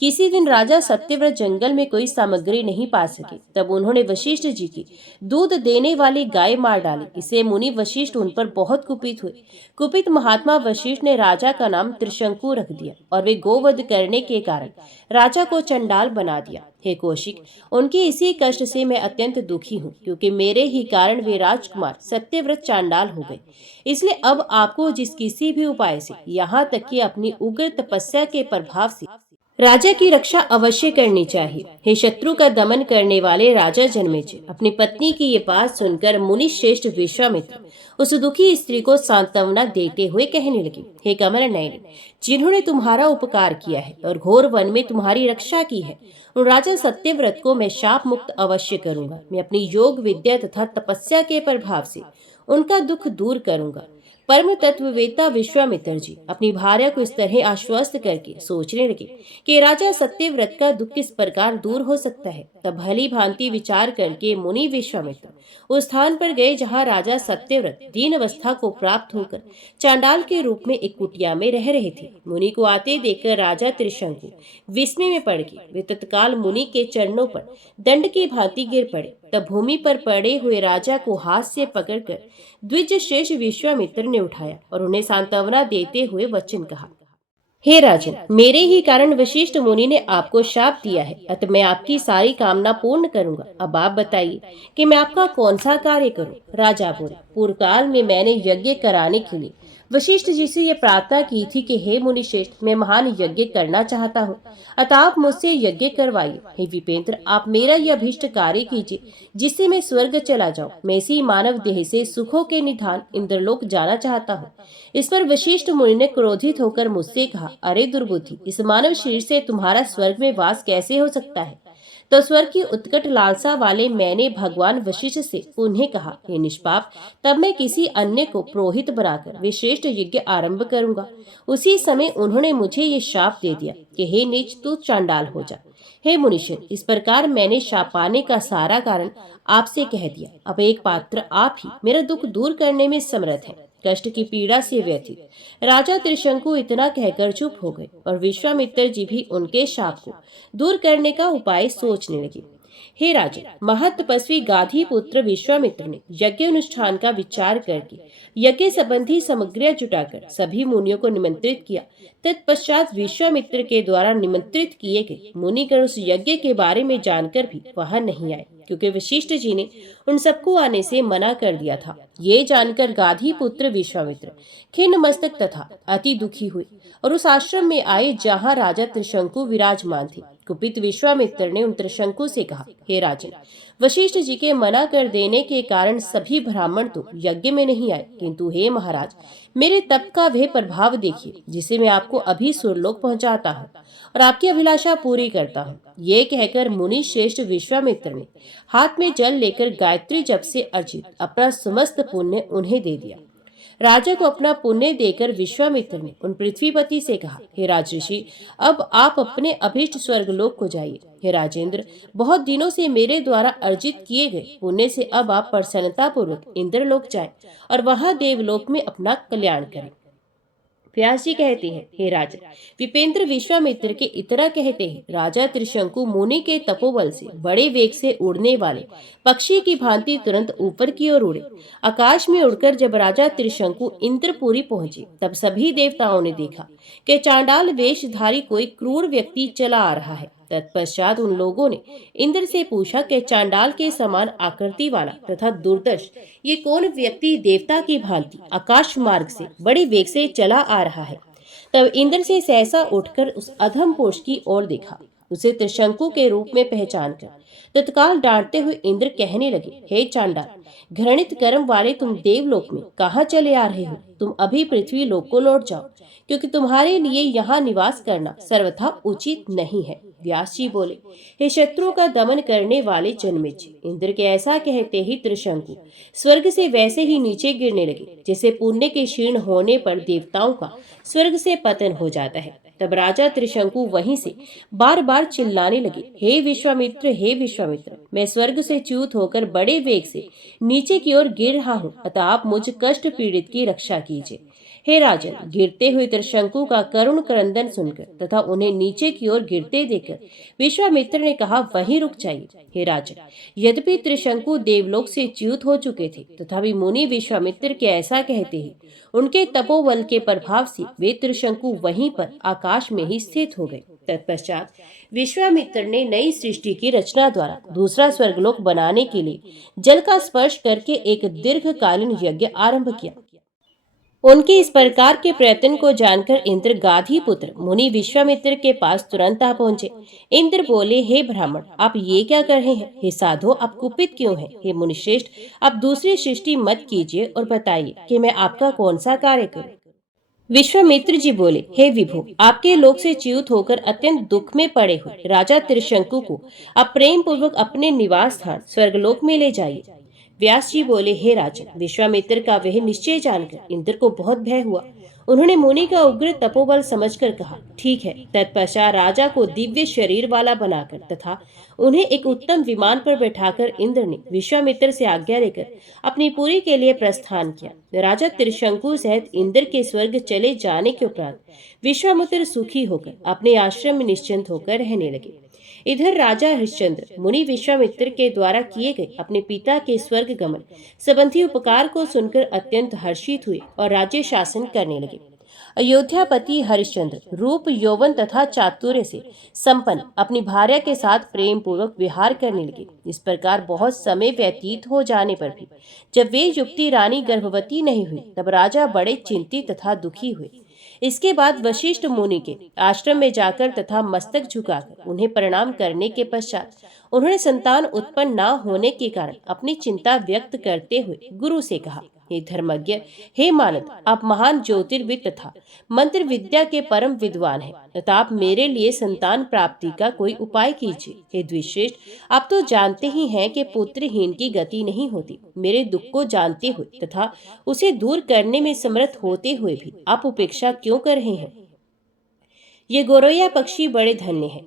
किसी दिन राजा सत्यव्रत जंगल में कोई सामग्री नहीं पा सके, तब उन्होंने वशिष्ठ जी की दूध देने वाली गाय मार डाली। इसे मुनि वशिष्ठ उन पर बहुत कुपित हुए। कुपित महात्मा वशिष्ठ ने राजा का नाम त्रिशंकु रख दिया और वे गोवध करने के कारण राजा को चंडाल बना दिया। हे कौशिक, उनके इसी कष्ट से मैं अत्यंत दुखी हूँ, क्योंकि मेरे ही कारण वे राजकुमार सत्यव्रत चांडाल हो गए। इसलिए अब आपको जिस किसी भी उपाय से, यहाँ तक कि अपनी उग्र तपस्या के प्रभाव से राजा की रक्षा अवश्य करनी चाहिए। हे शत्रु का दमन करने वाले राजा जन्मेजय, अपनी पत्नी की ये बात सुनकर मुनि श्रेष्ठ विश्वामित्र उस दुखी स्त्री को सांत्वना देते हुए कहने लगे, हे कमल नयनी, जिन्होंने तुम्हारा उपकार किया है और घोर वन में तुम्हारी रक्षा की है, उन राजा सत्यव्रत को मैं शाप मुक्त अवश्य करूंगा। मैं अपनी योग विद्या तथा तपस्या के प्रभाव से उनका दुख दूर करूंगा। परम तत्ववेता विश्वामित्र जी अपनी भार्या को इस तरह आश्वस्त करके सोचने लगे कि राजा सत्यव्रत का दुख किस प्रकार दूर हो सकता है। तब भली भांति विचार करके मुनि विश्वामित्र उस स्थान पर गए जहाँ राजा सत्यव्रत दीन अवस्था को प्राप्त होकर चांडाल के रूप में एक कुटिया में रह रहे थे। मुनि को आते देखकर राजा त्रिशंकु विस्मय में पड़ गए। वे तत्काल मुनि के चरणों पर दंड की भांति गिर पड़े। तब भूमि पर पड़े हुए राजा को हाथ से पकड़कर द्विज शेष विश्वामित्र ने उठाया और उन्हें सांत्वना देते हुए वचन कहा, हे राजन, मेरे ही कारण वशिष्ठ मुनि ने आपको शाप दिया है, अतः मैं आपकी सारी कामना पूर्ण करूंगा। अब आप बताइए कि मैं आपका कौन सा कार्य करूं। राजा बोले, पूर्व काल में मैंने यज्ञ कराने के लिए वशिष्ठ जी से यह प्रार्थना की थी कि हे मुनिश्रेष्ठ, मैं महान यज्ञ करना चाहता हूँ, अतः आप मुझसे यज्ञ करवाइए। हे विपेंद्र, आप मेरा यह अभीष्ट कार्य कीजिए जिससे मैं स्वर्ग चला जाऊं। मैं इसी मानव देह से सुखों के निधान इंद्रलोक जाना चाहता हूँ। इस पर वशिष्ठ मुनि ने क्रोधित होकर मुझसे कहा, अरे दुर्बुद्धि, इस मानव शरीर से तुम्हारा स्वर्ग में वास कैसे हो सकता है। तो स्वर्ग की उत्कट लालसा वाले मैंने भगवान वशिष्ठ से उन्हें कहा, हे निष्पाप, तब मैं किसी अन्य को पुरोहित बनाकर वे श्रेष्ठ यज्ञ आरंभ करूंगा। उसी समय उन्होंने मुझे ये शाप दे दिया कि हे नीच, तू चांडाल हो जा। हे मुनिशन, इस प्रकार मैंने शाप पाने का सारा कारण आपसे कह दिया। अब एक पात्र आप ही मेरा दुख दूर करने में समर्थ है। कष्ट की पीड़ा से व्यथित राजा त्रिशंकु इतना कहकर चुप हो गए और विश्वामित्र जी भी उनके शाप को दूर करने का उपाय सोचने लगे। हे राजन, महातपस्वी गाधी पुत्र विश्वामित्र ने यज्ञ अनुष्ठान का विचार करके यज्ञ संबंधी सामग्रियां जुटाकर सभी मुनियों को निमंत्रित किया। तत्पश्चात विश्वामित्र के द्वारा निमंत्रित किए गए मुनिगण उस यज्ञ के बारे में जानकर भी वहां नहीं आए, क्योंकि वशिष्ठ जी ने उन सबको आने से मना कर दिया था। ये जानकर गाधी पुत्र विश्वामित्र खिन्न मस्तक तथा अति दुखी हुए और उस आश्रम में आए जहाँ राजा त्रिशंकु विराजमान थे। कुपित विश्वामित्र ने उन त्रिशंकु से कहा, हे राजन, वशिष्ठ जी के मना कर देने के कारण सभी ब्राह्मण तो यज्ञ में नहीं आए, किंतु हे महाराज, मेरे तप का वह प्रभाव देखिए जिसे मैं आपको अभी सुरलोक पहुंचाता हूँ और आपकी अभिलाषा पूरी करता हूँ। ये कहकर मुनि श्रेष्ठ विश्वामित्र ने हाथ में जल लेकर गायत्री जप से अर्जित अपना समस्त पुण्य उन्हें दे दिया। राजा को अपना पुण्य देकर विश्वामित्र ने उन पृथ्वीपति से कहा, हे राजऋषि, अब आप अपने अभीष्ट स्वर्गलोक को जाइए। हे राजेंद्र, बहुत दिनों से मेरे द्वारा अर्जित किए गए पुण्य से अब आप प्रसन्नता पूर्वक इंद्रलोक जाएं और वहां देवलोक में अपना कल्याण करें। व्यास जी कहते हैं, हे राजा, विपेंद्र विश्वामित्र के इतना कहते हैं राजा त्रिशंकु मुनि के तपोबल से बड़े वेग से उड़ने वाले पक्षी की भांति तुरंत ऊपर की ओर उड़े। आकाश में उड़कर जब राजा त्रिशंकु इंद्रपुरी पहुंचे, तब सभी देवताओं ने देखा कि चांडाल वेशधारी कोई क्रूर व्यक्ति चला आ रहा है। तत्पश्चात उन लोगों ने इंद्र से पूछा कि चांडाल के समान आकृति वाला तथा दुर्दर्श ये कौन व्यक्ति देवता की भांति आकाश मार्ग से बड़े वेग से चला आ रहा है। तब इंद्र से सहसा उठकर उस अधम पुरुष की ओर देखा, उसे त्रिशंकु के रूप में पहचान कर तत्काल डांटते हुए इंद्र कहने लगे, हे चांडाल, घृणित कर्म वाले तुम देवलोक में कहाँ चले आ रहे हो। तुम अभी पृथ्वी लोक को लौट जाओ, क्योंकि तुम्हारे लिए यहाँ निवास करना सर्वथा उचित नहीं है। व्यास जी बोले, हे शत्रुओं का दमन करने वाले जन्मेजय, इंद्र के ऐसा कहते ही त्रिशंकु स्वर्ग से वैसे ही नीचे गिरने लगे जैसे पुण्य के क्षीण होने पर देवताओं का स्वर्ग से पतन हो जाता है। तब राजा त्रिशंकु वहीं से बार बार बार चिल्लाने लगे, हे विश्वामित्र, हे विश्वामित्र, मैं स्वर्ग से च्युत होकर बड़े वेग से नीचे की ओर गिर रहा हूँ, अतः आप मुझ कष्ट पीड़ित की रक्षा कीजिए। हे राजन, गिरते हुए त्रिशंकु का करुण क्रंदन सुनकर तथा उन्हें नीचे की ओर गिरते देखकर विश्वामित्र ने कहा, वहीं रुक जाइए। हे राजन, यद्यपि त्रिशंकु देवलोक से च्युत हो चुके थे, तथापि मुनि विश्वामित्र के ऐसा कहते ही उनके तपोबल के प्रभाव से वे त्रिशंकु वहीं पर आकाश में ही स्थित हो गए। तत्पश्चात विश्वामित्र ने नई सृष्टि की रचना द्वारा दूसरा स्वर्गलोक बनाने के लिए जल का स्पर्श करके एक दीर्घकालीन यज्ञ आरंभ किया। उनके इस प्रकार के प्रयत्न को जानकर इंद्र गाधी पुत्र मुनि विश्वामित्र के पास तुरंत आ पहुंचे। इंद्र बोले, हे ब्राह्मण, आप ये क्या कर रहे हैं? हे साधो, आप कुपित क्यों हैं? हे मुनिश्रेष्ठ, आप दूसरी सृष्टि मत कीजिए और बताइए कि मैं आपका कौन सा कार्य करूं। विश्वामित्र जी बोले, हे विभु, आपके लोक से च्युत होकर अत्यंत दुख में पड़े हुए राजा त्रिशंकु को आप प्रेम पूर्वक अपने निवास स्थान स्वर्गलोक में ले जाइए। व्यास जी बोले, हे राजन, विश्वामित्र का वह निश्चय जानकर इंद्र को बहुत भय हुआ। उन्होंने मुनि का उग्र तपोबल समझकर कहा, ठीक है। तत्पश्चात राजा को दिव्य शरीर वाला बनाकर तथा उन्हें एक उत्तम विमान पर बैठाकर इंद्र ने विश्वामित्र से आज्ञा लेकर अपनी पुरी के लिए प्रस्थान किया। राजा त्रिशंकु सहित इंद्र के स्वर्ग चले जाने के उपरांत विश्वामित्र सुखी होकर अपने आश्रम में निश्चिंत होकर रहने लगे। इधर राजा हरिश्चंद्र मुनि विश्वामित्र के द्वारा किए गए अपने पिता के स्वर्ग गमन संबंधी उपकार को सुनकर अत्यंत हर्षित हुए और राज्य शासन करने लगे। अयोध्यापति हरिश्चंद्र रूप, यौवन तथा चातुर्य से संपन्न अपनी भार्या के साथ प्रेम पूर्वक विहार करने लगे। इस प्रकार बहुत समय व्यतीत हो जाने पर भी जब वे युवती रानी गर्भवती नहीं हुई, तब राजा बड़े चिंतित तथा दुखी हुए। इसके बाद वशिष्ठ मुनि के आश्रम में जाकर तथा मस्तक झुकाकर उन्हें प्रणाम करने के पश्चात उन्होंने संतान उत्पन्न न होने के कारण अपनी चिंता व्यक्त करते हुए गुरु से कहा, हे धर्मज्ञ, हे मानद, आप महान ज्योतिर्विद तथा मंत्र विद्या के परम विद्वान हैं, तथा आप मेरे लिए संतान प्राप्ति का कोई उपाय कीजिए। हे द्विश्रेष्ठ, आप तो जानते ही हैं कि पुत्रहीन की गति नहीं होती। मेरे दुख को जानते हुए तथा उसे दूर करने में समर्थ होते हुए भी आप उपेक्षा क्यों कर रहे हैं? ये गोरैया पक्षी बड़े धन्य हैं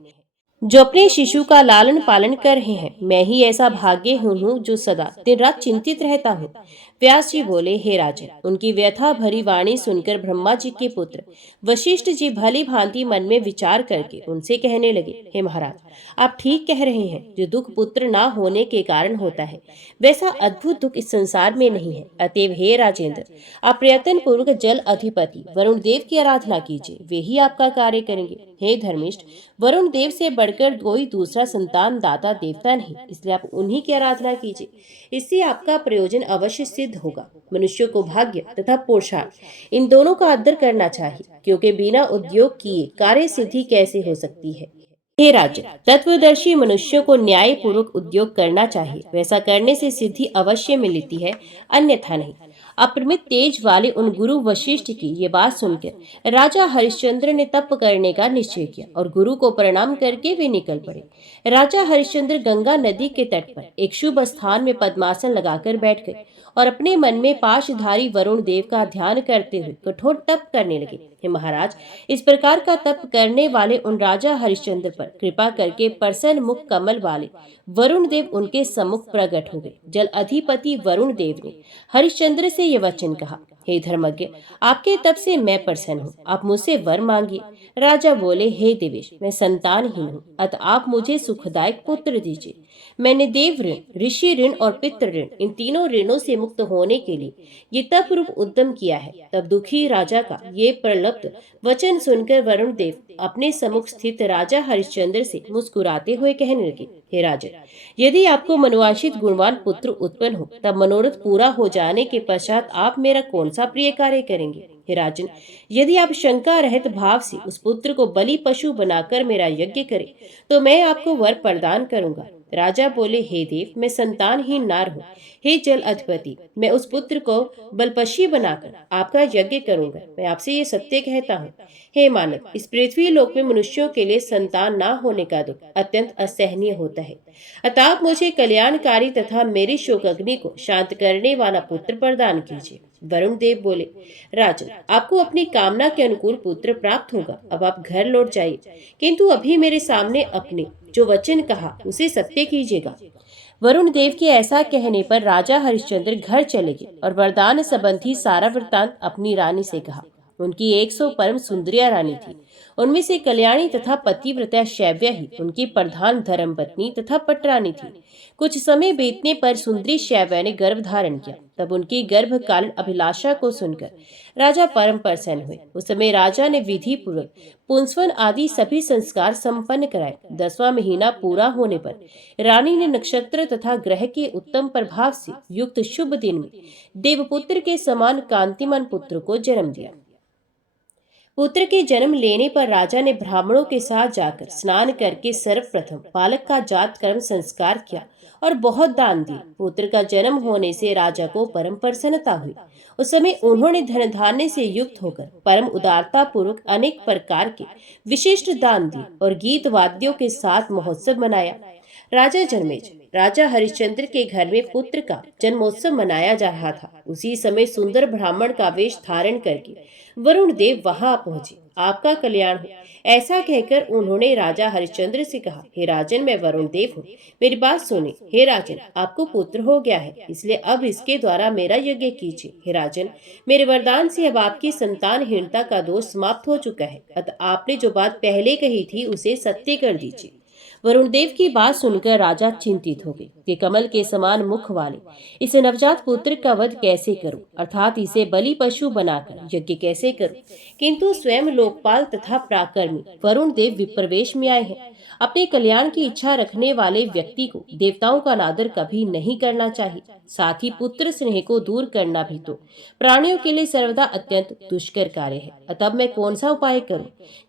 जो अपने शिशु का लालन पालन कर रहे हैं। मैं ही ऐसा भाग्य हूँ जो सदा दिन रात चिंतित रहता हूँ। व्यास जी बोले, हे राजन, उनकी व्यथा भरी वाणी सुनकर ब्रह्मा जी के पुत्र वशिष्ठ जी भली भांति मन में विचार करके उनसे कहने लगे, हे महाराज, आप ठीक कह रहे हैं। जो दुख पुत्र ना होने के कारण होता है, वैसा अद्भुत दुख इस संसार में नहीं है। अतएव हे राजेंद्र, आप प्रयत्न पूर्वक जल अधिपति वरुण देव की आराधना कीजिए, वे ही आपका कार्य करेंगे। हे धर्मिष्ठ, वरुण देव से बढ़कर कोई दूसरा संतान दाता देवता नहीं, इसलिए आप उन्हीं की आराधना कीजिए। इससे आपका प्रयोजन अवश्य सिद्ध होगा। मनुष्यों को भाग्य तथा पुरुषार्थ इन दोनों का आदर करना चाहिए, क्योंकि बिना उद्योग किए कार्य सिद्धि कैसे हो सकती है। हे राजन, तत्वदर्शी मनुष्यों को न्याय पूर्वक उद्योग करना चाहिए। वैसा करने से सिद्धि अवश्य मिलती है, अन्यथा नहीं। अपरिमित तेज वाले उन गुरु वशिष्ठ की ये बात सुनकर राजा हरिश्चंद्र ने तप करने का निश्चय किया और गुरु को प्रणाम करके वे निकल पड़े। राजा हरिश्चंद्र गंगा नदी के तट पर एक शुभ स्थान में पद्मासन लगाकर बैठ गए और अपने मन में पाशधारी वरुण देव का ध्यान करते हुए कठोर तप करने लगे। हे महाराज, इस प्रकार का तप करने वाले उन राजा हरिश्चंद्र पर कृपा करके प्रसन्न मुख कमल वाले वरुण देव उनके सम्मुख प्रकट हो गए। जल अधिपति वरुण देव ने हरिश्चंद्र से ये वचन कहा, हे धर्मज्ञ, आपके तप से मैं प्रसन्न हूँ, आप मुझसे वर मांगिए। राजा बोले, हे देवेश, मैं संतानहीन हूँ, अतः आप मुझे सुखदायक पुत्र दीजिए। मैंने देव ऋण, ऋषि ऋण और पितृ ऋण, इन तीनों ऋणों से मुक्त होने के लिए ये तप रूप उद्यम किया है। तब दुखी राजा का ये प्रलब्ध वचन सुनकर वरुण देव अपने सम्मुख स्थित राजा हरिश्चंद्र से मुस्कुराते हुए कहने लगे, हे राजन, यदि आपको मनोवांछित गुणवान पुत्र उत्पन्न हो, तब मनोरथ पूरा हो जाने के पश्चात आप मेरा कौन सा प्रिय कार्य करेंगे? हे राजन, यदि आप शंका रहित भाव से उस पुत्र को बलि पशु बनाकर मेरा यज्ञ करें, तो मैं आपको वर प्रदान करूंगा। राजा बोले, हे देव, मैं संतानहीन नार हूँ। हे जल अधिपति, मैं उस पुत्र को बलपशी बनाकर आपका यज्ञ करूंगा। मैं आपसे ये सत्य कहता हूँ हे मानव, इस पृथ्वी लोक में मनुष्यों के लिए संतान ना होने का दुख अत्यंत असहनीय होता है। अतः आप मुझे कल्याणकारी तथा मेरी शोक अग्नि को शांत करने वाला पुत्र प्रदान कीजिए। वरुण देव बोले, राजन, आपको अपनी कामना के अनुकूल पुत्र प्राप्त होगा। अब आप घर लौट जाइए, किंतु अभी मेरे सामने अपने जो वचन कहा उसे सत्य कीजिएगा। वरुण देव के ऐसा कहने पर राजा हरिश्चंद्र घर चले गए और वरदान संबंधी सारा वृत्तांत अपनी रानी से कहा। उनकी 100 परम सुंदरिया रानी थी। उनमें से कल्याणी तथा पतिव्रता शैव्या ही उनकी प्रधान धर्मपत्नी तथा पटरानी थी। कुछ समय बीतने पर सुंदरी शैव्या ने गर्भ धारण किया। तब उनकी गर्भकालीन अभिलाषा को सुनकर राजा परम प्रसन्न हुए। उस समय राजा ने विधि पूर्वक पुंसवन आदि सभी संस्कार संपन्न कराए। 10वां महीना पूरा होने पर रानी ने नक्षत्र तथा ग्रह के उत्तम प्रभाव से युक्त शुभ दिन में देवपुत्र के समान कांतिमान पुत्र को जन्म दिया। पुत्र के जन्म लेने पर राजा ने ब्राह्मणों के साथ जाकर स्नान करके सर्वप्रथम बालक का जात कर्म संस्कार किया और बहुत दान दिए। पुत्र का जन्म होने से राजा को परम प्रसन्नता हुई। उस समय उन्होंने धन धान्य से युक्त होकर परम उदारता पूर्वक अनेक प्रकार के विशिष्ट दान दिए और गीत वाद्यों के साथ महोत्सव मनाया। राजा जन्मेजय, राजा हरिश्चंद्र के घर में पुत्र का जन्मोत्सव मनाया जा रहा था। उसी समय सुंदर ब्राह्मण का वेश धारण करके वरुण देव वहां पहुंचे। आपका कल्याण हो, ऐसा कहकर उन्होंने राजा हरिश्चंद्र से कहा, हे राजन, मैं वरुण देव हूँ, मेरी बात सुने। हे राजन, आपको पुत्र हो गया है, इसलिए अब इसके द्वारा मेरा यज्ञ कीजिए। हे राजन, मेरे वरदान से अब आपकी संतानहीनता का दोष समाप्त हो चुका है। अतः आपने जो बात पहले कही थी उसे सत्य कर दीजिए। वरुण देव की बात सुनकर राजा चिंतित हो गए कि कमल के समान मुख वाले इस नवजात पुत्र का वध कैसे करूं, अर्थात इसे बलि पशु बनाकर यज्ञ कैसे करूं। किंतु स्वयं लोकपाल तथा पराक्रमी वरुण देव विप्रवेश में आए हैं। अपने कल्याण की इच्छा रखने वाले व्यक्ति को देवताओं का अनादर कभी नहीं करना चाहिए। साथ ही पुत्र स्नेह को दूर करना भी तो प्राणियों के लिए सर्वदा अत्यंत दुष्कर कार्य है। अतः मैं कौन सा उपाय करूं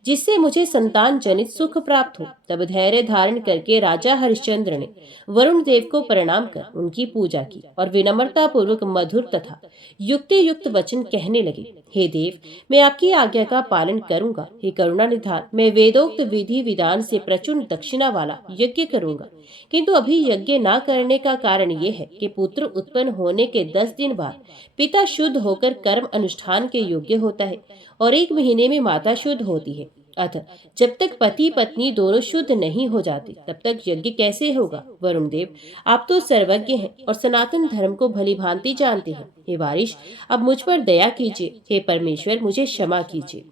जिससे मुझे संतान जनित सुख प्राप्त हो। तब धैर्य धारण करके राजा हरिश्चंद्र ने वरुण देव को प्रणाम कर उनकी पूजा की और विनम्रता पूर्वक मधुर तथा युक्ति युक्त वचन कहने लगे। हे देव, मैं आपकी आज्ञा का पालन करूंगा। हे करुणा निधान, मैं वेदोक्त विधि विधान से प्रचुर दक्षिणा वाला यज्ञ करूंगा। किंतु अभी यज्ञ न करने का कारण ये है कि पुत्र उत्पन्न होने के 10 दिन बाद पिता शुद्ध होकर कर्म अनुष्ठान के योग्य होता है और 1 महीने में माता शुद्ध होती है। अतः जब तक पति पत्नी दोनों शुद्ध नहीं हो जाते तब तक यज्ञ कैसे होगा। वरुण देव, आप तो सर्वज्ञ हैं और सनातन धर्म को भली भांति जानते हैं। हे वारिश, अब मुझ पर दया कीजिए। हे परमेश्वर, मुझे क्षमा कीजिए।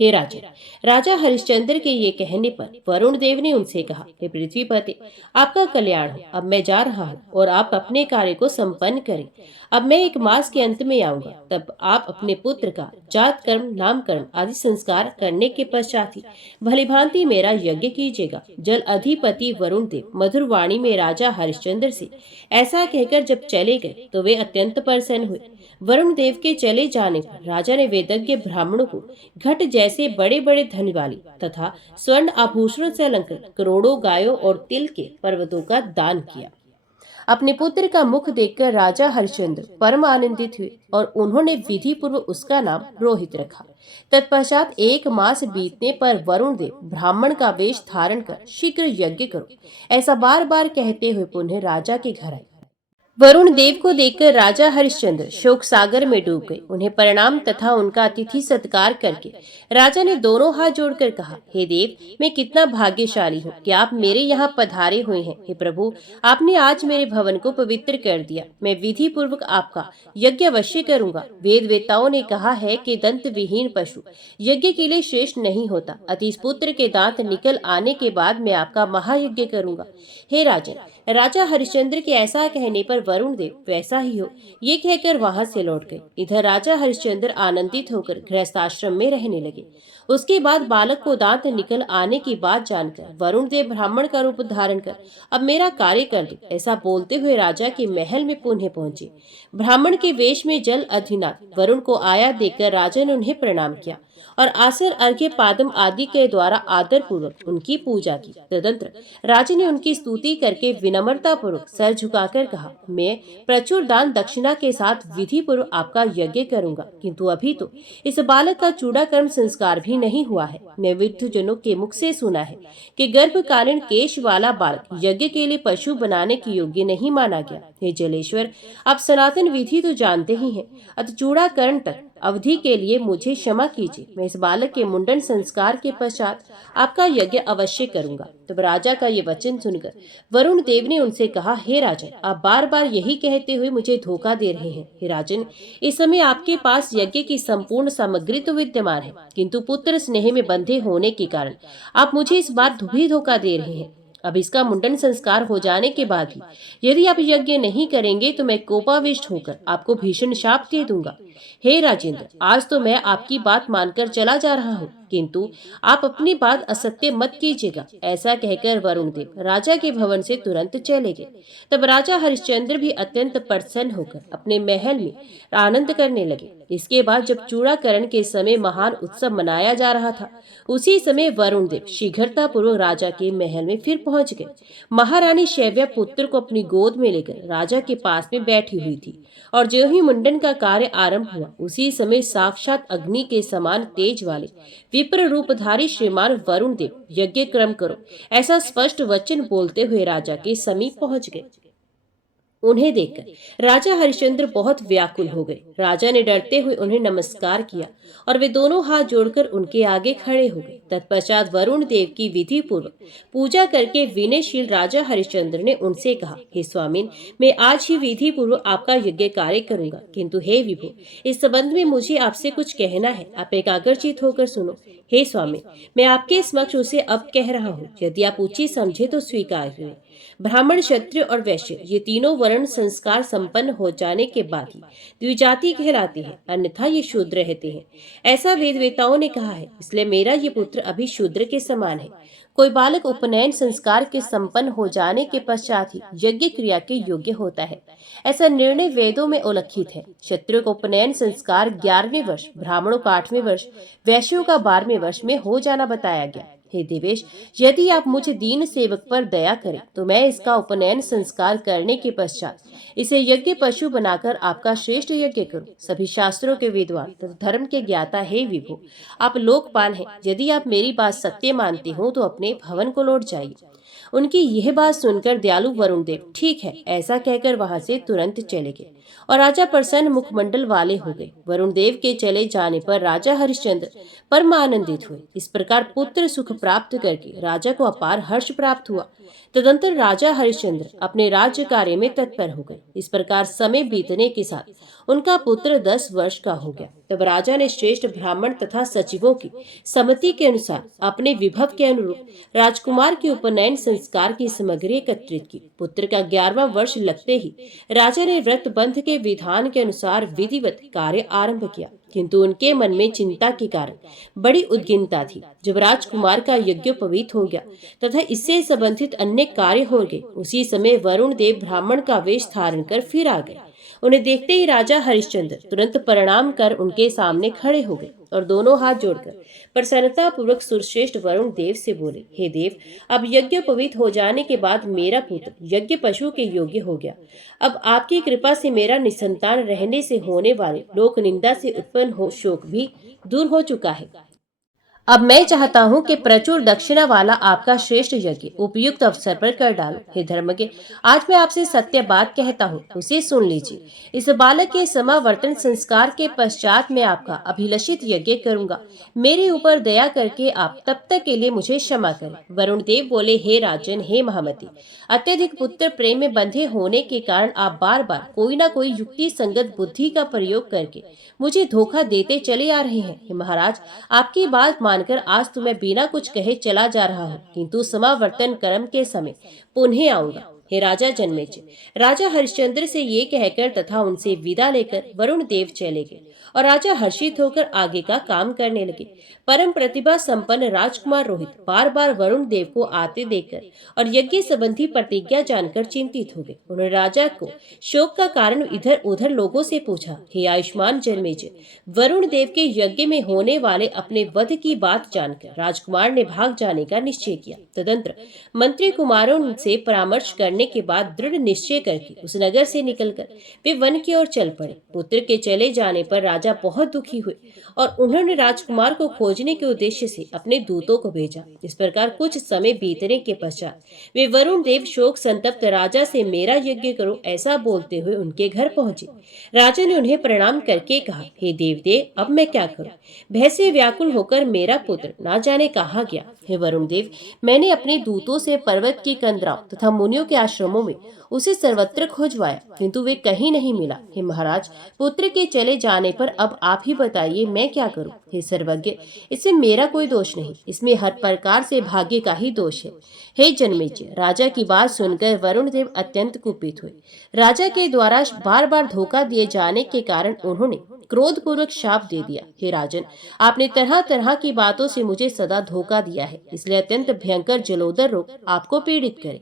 हे राजन, राजा हरिश्चंद्र के ये कहने पर वरुण देव ने उनसे कहा, हे पृथ्वीपति, आपका कल्याण हो। अब मैं जा रहा हूँ और आप अपने कार्य को संपन्न करें। अब मैं 1 मास के अंत में आऊंगा। तब आप अपने पुत्र का जात कर्म नामकरण आदि संस्कार करने के पश्चात ही भली भांति मेरा यज्ञ कीजिएगा। जल अधिपति वरुण देव मधुर वाणी में राजा हरिश्चंद्र से ऐसा कहकर जब चले गए तो वे अत्यंत प्रसन्न हुए। वरुण देव के चले जाने पर राजा ने वेदज्ञ ब्राह्मणों को घट जैसे बड़े बड़े धन वाली तथा स्वर्ण आभूषणों से अलंकृत करोड़ों गायों और तिल के पर्वतों का दान किया। अपने पुत्र का मुख देखकर राजा हरिश्चंद्र परम आनंदित हुए और उन्होंने विधि पूर्वक उसका नाम रोहित रखा। तत्पश्चात 1 मास बीतने पर वरुण देव ब्राह्मण का वेश धारण कर शीघ्र यज्ञ करो ऐसा बार बार कहते हुए पुनः राजा के घर आए। वरुण देव को देखकर राजा हरिश्चंद्र शोक सागर में डूब गए। उन्हें प्रणाम तथा उनका अतिथि सत्कार करके राजा ने दोनों हाथ जोड़कर कहा, हे देव, मैं कितना भाग्यशाली हूँ कि आप मेरे यहाँ पधारे हुए हैं। हे प्रभु, आपने आज मेरे भवन को पवित्र कर दिया। मैं विधि पूर्वक आपका यज्ञ अवश्य करूंगा। वेद वेताओं ने कहा है कि दंत विहीन पशु यज्ञ के लिए श्रेष्ठ नहीं होता। अति इस पुत्र के दांत निकल आने के बाद मैं आपका महायज्ञ करूंगा। हे राजन, राजा हरिश्चंद्र के ऐसा कहने पर वरुण देव वैसा ही हो ये कहकर वहां से लौट गए। इधर राजा हरिश्चंद्र आनंदित होकर गृहस्थाश्रम में रहने लगे। उसके बाद बालक को दांत निकल आने की बात जानकर वरुण देव ब्राह्मण का रूप धारण कर अब मेरा कार्य कर दो ऐसा बोलते हुए राजा के महल में पुनः पहुंचे। ब्राह्मण के वेश में जल अधिनाथ वरुण को आया देखकर राजा ने उन्हें प्रणाम किया और आसन, अर्घ्य, पादम आदि के द्वारा आदर पूर्वक उनकी पूजा की। तदंतर राजा ने उनकी स्तुति करके विनम्रता पूर्वक सर झुकाकर कहा, मैं प्रचुर दान दक्षिणा के साथ विधि पूर्वक आपका यज्ञ करूंगा, किंतु अभी तो इस बालक का चूड़ाकर्म संस्कार भी नहीं हुआ है। मैं वृद्धजनों के मुख से सुना है कि गर्भकालीन केश वाला बालक यज्ञ के लिए पशु बनाने के योग्य नहीं माना गया। हे जलेश्वर, आप सनातन विधि तो जानते ही हैं, अतः चूड़ाकरण तक अवधि के लिए मुझे क्षमा कीजिए। मैं इस बालक के मुंडन संस्कार के पश्चात आपका यज्ञ अवश्य करूंगा। तब राजा का ये वचन सुनकर वरुण देव ने उनसे कहा, हे राजन, आप बार बार यही कहते हुए मुझे धोखा दे रहे हैं। हे राजन, इस समय आपके पास यज्ञ की संपूर्ण सामग्री तो विद्यमान है, किंतु पुत्र स्नेह में बंधे होने के कारण आप मुझे इस बार भी धोखा दे रहे हैं। अब इसका मुंडन संस्कार हो जाने के बाद भी यदि आप यज्ञ नहीं करेंगे तो मैं कोपाविष्ट होकर आपको भीषण शाप दे दूंगा। हे राजेंद्र, आज तो मैं आपकी बात मानकर चला जा रहा हूँ, किंतु आप अपनी बात असत्य मत कीजिएगा। ऐसा कहकर वरुण देव राजा के भवन से तुरंत चले गए। तब राजा हरिश्चंद्र भी अत्यंत प्रसन्न होकर अपने महल में आनंद करने लगे। इसके बाद जब चूड़ाकरण के समय महान उत्सव मनाया जा रहा था, उसी समय वरुण देव शीघ्रता पूर्वक राजा के महल में फिर पहुंच गए। महारानी शैव्या पुत्र को अपनी गोद में लेकर राजा के पास में बैठी हुई थी, और जो ही मुंडन का कार्य आरंभ हुआ, उसी समय साक्षात अग्नि के समान तेज वाले विप्र रूपधारी श्रीमान वरुण देव यज्ञ क्रम करो, ऐसा स्पष्ट वचन बोलते हुए राजा के समीप पहुंच गए। उन्हें देखकर राजा हरिश्चंद्र बहुत व्याकुल हो गए। राजा ने डरते हुए उन्हें नमस्कार किया और वे दोनों हाथ जोड़कर उनके आगे खड़े हो गए। तत्पश्चात वरुण देव की विधि पूर्वक पूजा करके विनयशील राजा हरिश्चंद्र ने उनसे कहा, हे स्वामिन, मैं आज ही विधि पूर्वक आपका यज्ञ कार्य करूंगा, किंतु हे विभो, इस संबंध में मुझे आपसे कुछ कहना है, आप एकाग्रचित होकर सुनो। हे स्वामी, मैं आपके समक्ष उसे अब कह रहा हूँ, यदि आप उचित समझे तो स्वीकार करें। ब्राह्मण, क्षत्रिय और वैश्य ये तीनों वर्ण संस्कार संपन्न हो जाने के बाद ही द्विजाति कहलाते हैं, अन्यथा ये शूद्र रहते हैं। ऐसा वेद वेताओं ने कहा है, इसलिए मेरा ये पुत्र अभी शूद्र के समान है। कोई बालक उपनयन संस्कार के संपन्न हो जाने के पश्चात ही यज्ञ क्रिया के योग्य होता है, ऐसा निर्णय वेदों में उल्लिखित है। क्षत्रियों का उपनयन संस्कार 11वें वर्ष, ब्राह्मणों का 8वें वर्ष, वैश्यों का 12वें वर्ष में हो जाना बताया गया। हे देवेश, यदि आप मुझे दीन सेवक पर दया करें तो मैं इसका उपनयन संस्कार करने के पश्चात इसे यज्ञ पशु बनाकर आपका श्रेष्ठ यज्ञ करूं। सभी शास्त्रों के विद्वान तथा धर्म के ज्ञाता हे विभो, आप लोकपाल हैं, यदि आप मेरी बात सत्य मानते हो तो अपने भवन को लौट जाइए। उनकी यह बात सुनकर दयालु वरुण देव ठीक है ऐसा कहकर वहां से तुरंत चले गए और राजा प्रसन्न मुखमंडल वाले हो गए। वरुण देव के चले जाने पर राजा हरिश्चंद्र परम आनंदित हुए। इस प्रकार पुत्र सुख प्राप्त करके राजा को अपार हर्ष प्राप्त हुआ। तदंतर राजा हरिश्चंद्र अपने राज्य कार्य में तत्पर हो गए। इस प्रकार समय बीतने के साथ उनका पुत्र 10 वर्ष का हो गया। तब राजा ने श्रेष्ठ ब्राह्मण तथा सचिवों की सम्मति के अनुसार अपने विभव के अनुरूप राजकुमार के उपनयन संस्कार की सामग्री एकत्रित की। पुत्र का 11वां वर्ष लगते ही राजा ने व्रत बंध के विधान के अनुसार विधिवत कार्य आरंभ किया, किंतु उनके मन में चिंता के कारण बड़ी उद्विग्नता थी। जब राजकुमार का यज्ञोपवीत हो गया तथा इससे संबंधित अन्य कार्य हो गए, उसी समय वरुण देव ब्राह्मण का वेश धारण कर फिर आ गए। उन्हें देखते ही राजा हरिश्चंद्र तुरंत प्रणाम कर उनके सामने खड़े हो गए और दोनों हाथ जोड़कर प्रसन्नता पूर्वक सुरश्रेष्ठ वरुण देव से बोले, हे देव, अब यज्ञोपवीत हो जाने के बाद मेरा पुत्र यज्ञ पशु के योग्य हो गया। अब आपकी कृपा से मेरा निसंतान रहने से होने वाले लोक निंदा से उत्पन्न हो शोक भी दूर हो चुका है। अब मैं चाहता हूँ कि प्रचुर दक्षिणा वाला आपका श्रेष्ठ यज्ञ उपयुक्त अवसर पर कर डालो। हे धर्मज्ञ, आज मैं आपसे सत्य बात कहता हूँ, उसे सुन लीजिए। इस बालक के समावर्तन संस्कार के पश्चात मैं आपका अभिलषित यज्ञ करूंगा। मेरे ऊपर दया करके आप तब तक के लिए मुझे क्षमा करें। वरुण देव बोले, हे राजन, हे महामती, अत्यधिक पुत्र प्रेम में बंधे होने के कारण आप बार बार कोई ना कोई युक्ति संगत बुद्धि का प्रयोग करके मुझे धोखा देते चले आ रहे हैं। हे महाराज, आपकी बात मानकर आज तो मैं बिना कुछ कहे चला जा रहा हूँ, किंतु समावर्तन कर्म के समय पुनः आऊंगा। हे राजा जन्मेजय, राजा हरिश्चंद्र से ये कहकर तथा उनसे विदा लेकर वरुण देव चले गए और राजा हर्षित होकर आगे का काम करने लगे। परम प्रतिभा संपन्न राजकुमार रोहित बार बार वरुण देव को आते देखकर और यज्ञ संबंधी प्रतिज्ञा जानकर चिंतित हो गए। उन्होंने राजा को शोक का कारण इधर उधर लोगों से पूछा। हे आयुष्मान जन्मेजय, वरुण देव के यज्ञ में होने वाले अपने वध की बात जानकर राजकुमार ने भाग जाने का निश्चय किया। तदंतर मंत्री कुमारों से परामर्श करने के बाद दृढ़ निश्चय करके उस नगर से निकलकर वे वन की ओर चल पड़े। पुत्र के चले जाने पर राजा बहुत दुखी हुए और उन्होंने राजकुमार को खोजने के उद्देश्य से अपने दूतों को भेजा। इस प्रकार कुछ समय बीतने के पश्चात वे वरुण देव शोक संतप्त राजा से मेरा यज्ञ करो ऐसा बोलते हुए उनके घर पहुंचे। राजा ने उन्हें प्रणाम करके कहा, हे देवदेव, अब मैं क्या करूं? भय से व्याकुल होकर मेरा पुत्र ना जाने कहाँ गया। हे वरुण देव, मैंने अपने दूतों से पर्वत की कंदराओं तथा मुनियों के आश्रमों में उसे सर्वत्र खोजवाया, किंतु वे कहीं नहीं मिला। हे महाराज, पुत्र के चले जाने पर अब आप ही बताइए मैं क्या करूं? हे सर्वज्ञ, इसमें मेरा कोई दोष नहीं, इसमें हर प्रकार से भाग्य का ही दोष है। हे जन्मेजय, राजा की बात सुनकर वरुण देव अत्यंत कुपित हुए। राजा के द्वारा बार बार धोखा दिए जाने के कारण उन्होंने क्रोधपूर्वक शाप दे दिया। हे राजन, आपने तरह तरह की बातों से मुझे सदा धोखा दिया है, इसलिए अत्यंत भयंकर जलोदर रोग आपको पीड़ित करे।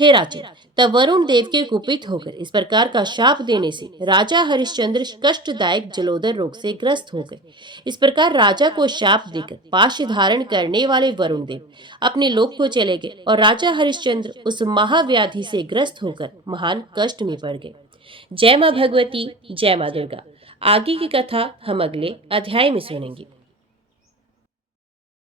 हे राजन, तब वरुण देव के कुपित होकर इस प्रकार का शाप देने से राजा हरिश्चंद्र कष्टदायक जलोदर रोग से ग्रस्त हो गए। इस प्रकार राजा को शाप देकर पाश धारण करने वाले वरुण देव अपने लोक को चले गए और राजा हरिश्चंद्र उस महाव्याधि से ग्रस्त होकर महान कष्ट में पड़ गए। जय मां भगवती, जय मां दुर्गा। आगे की कथा हम अगले अध्याय में सुनेंगे।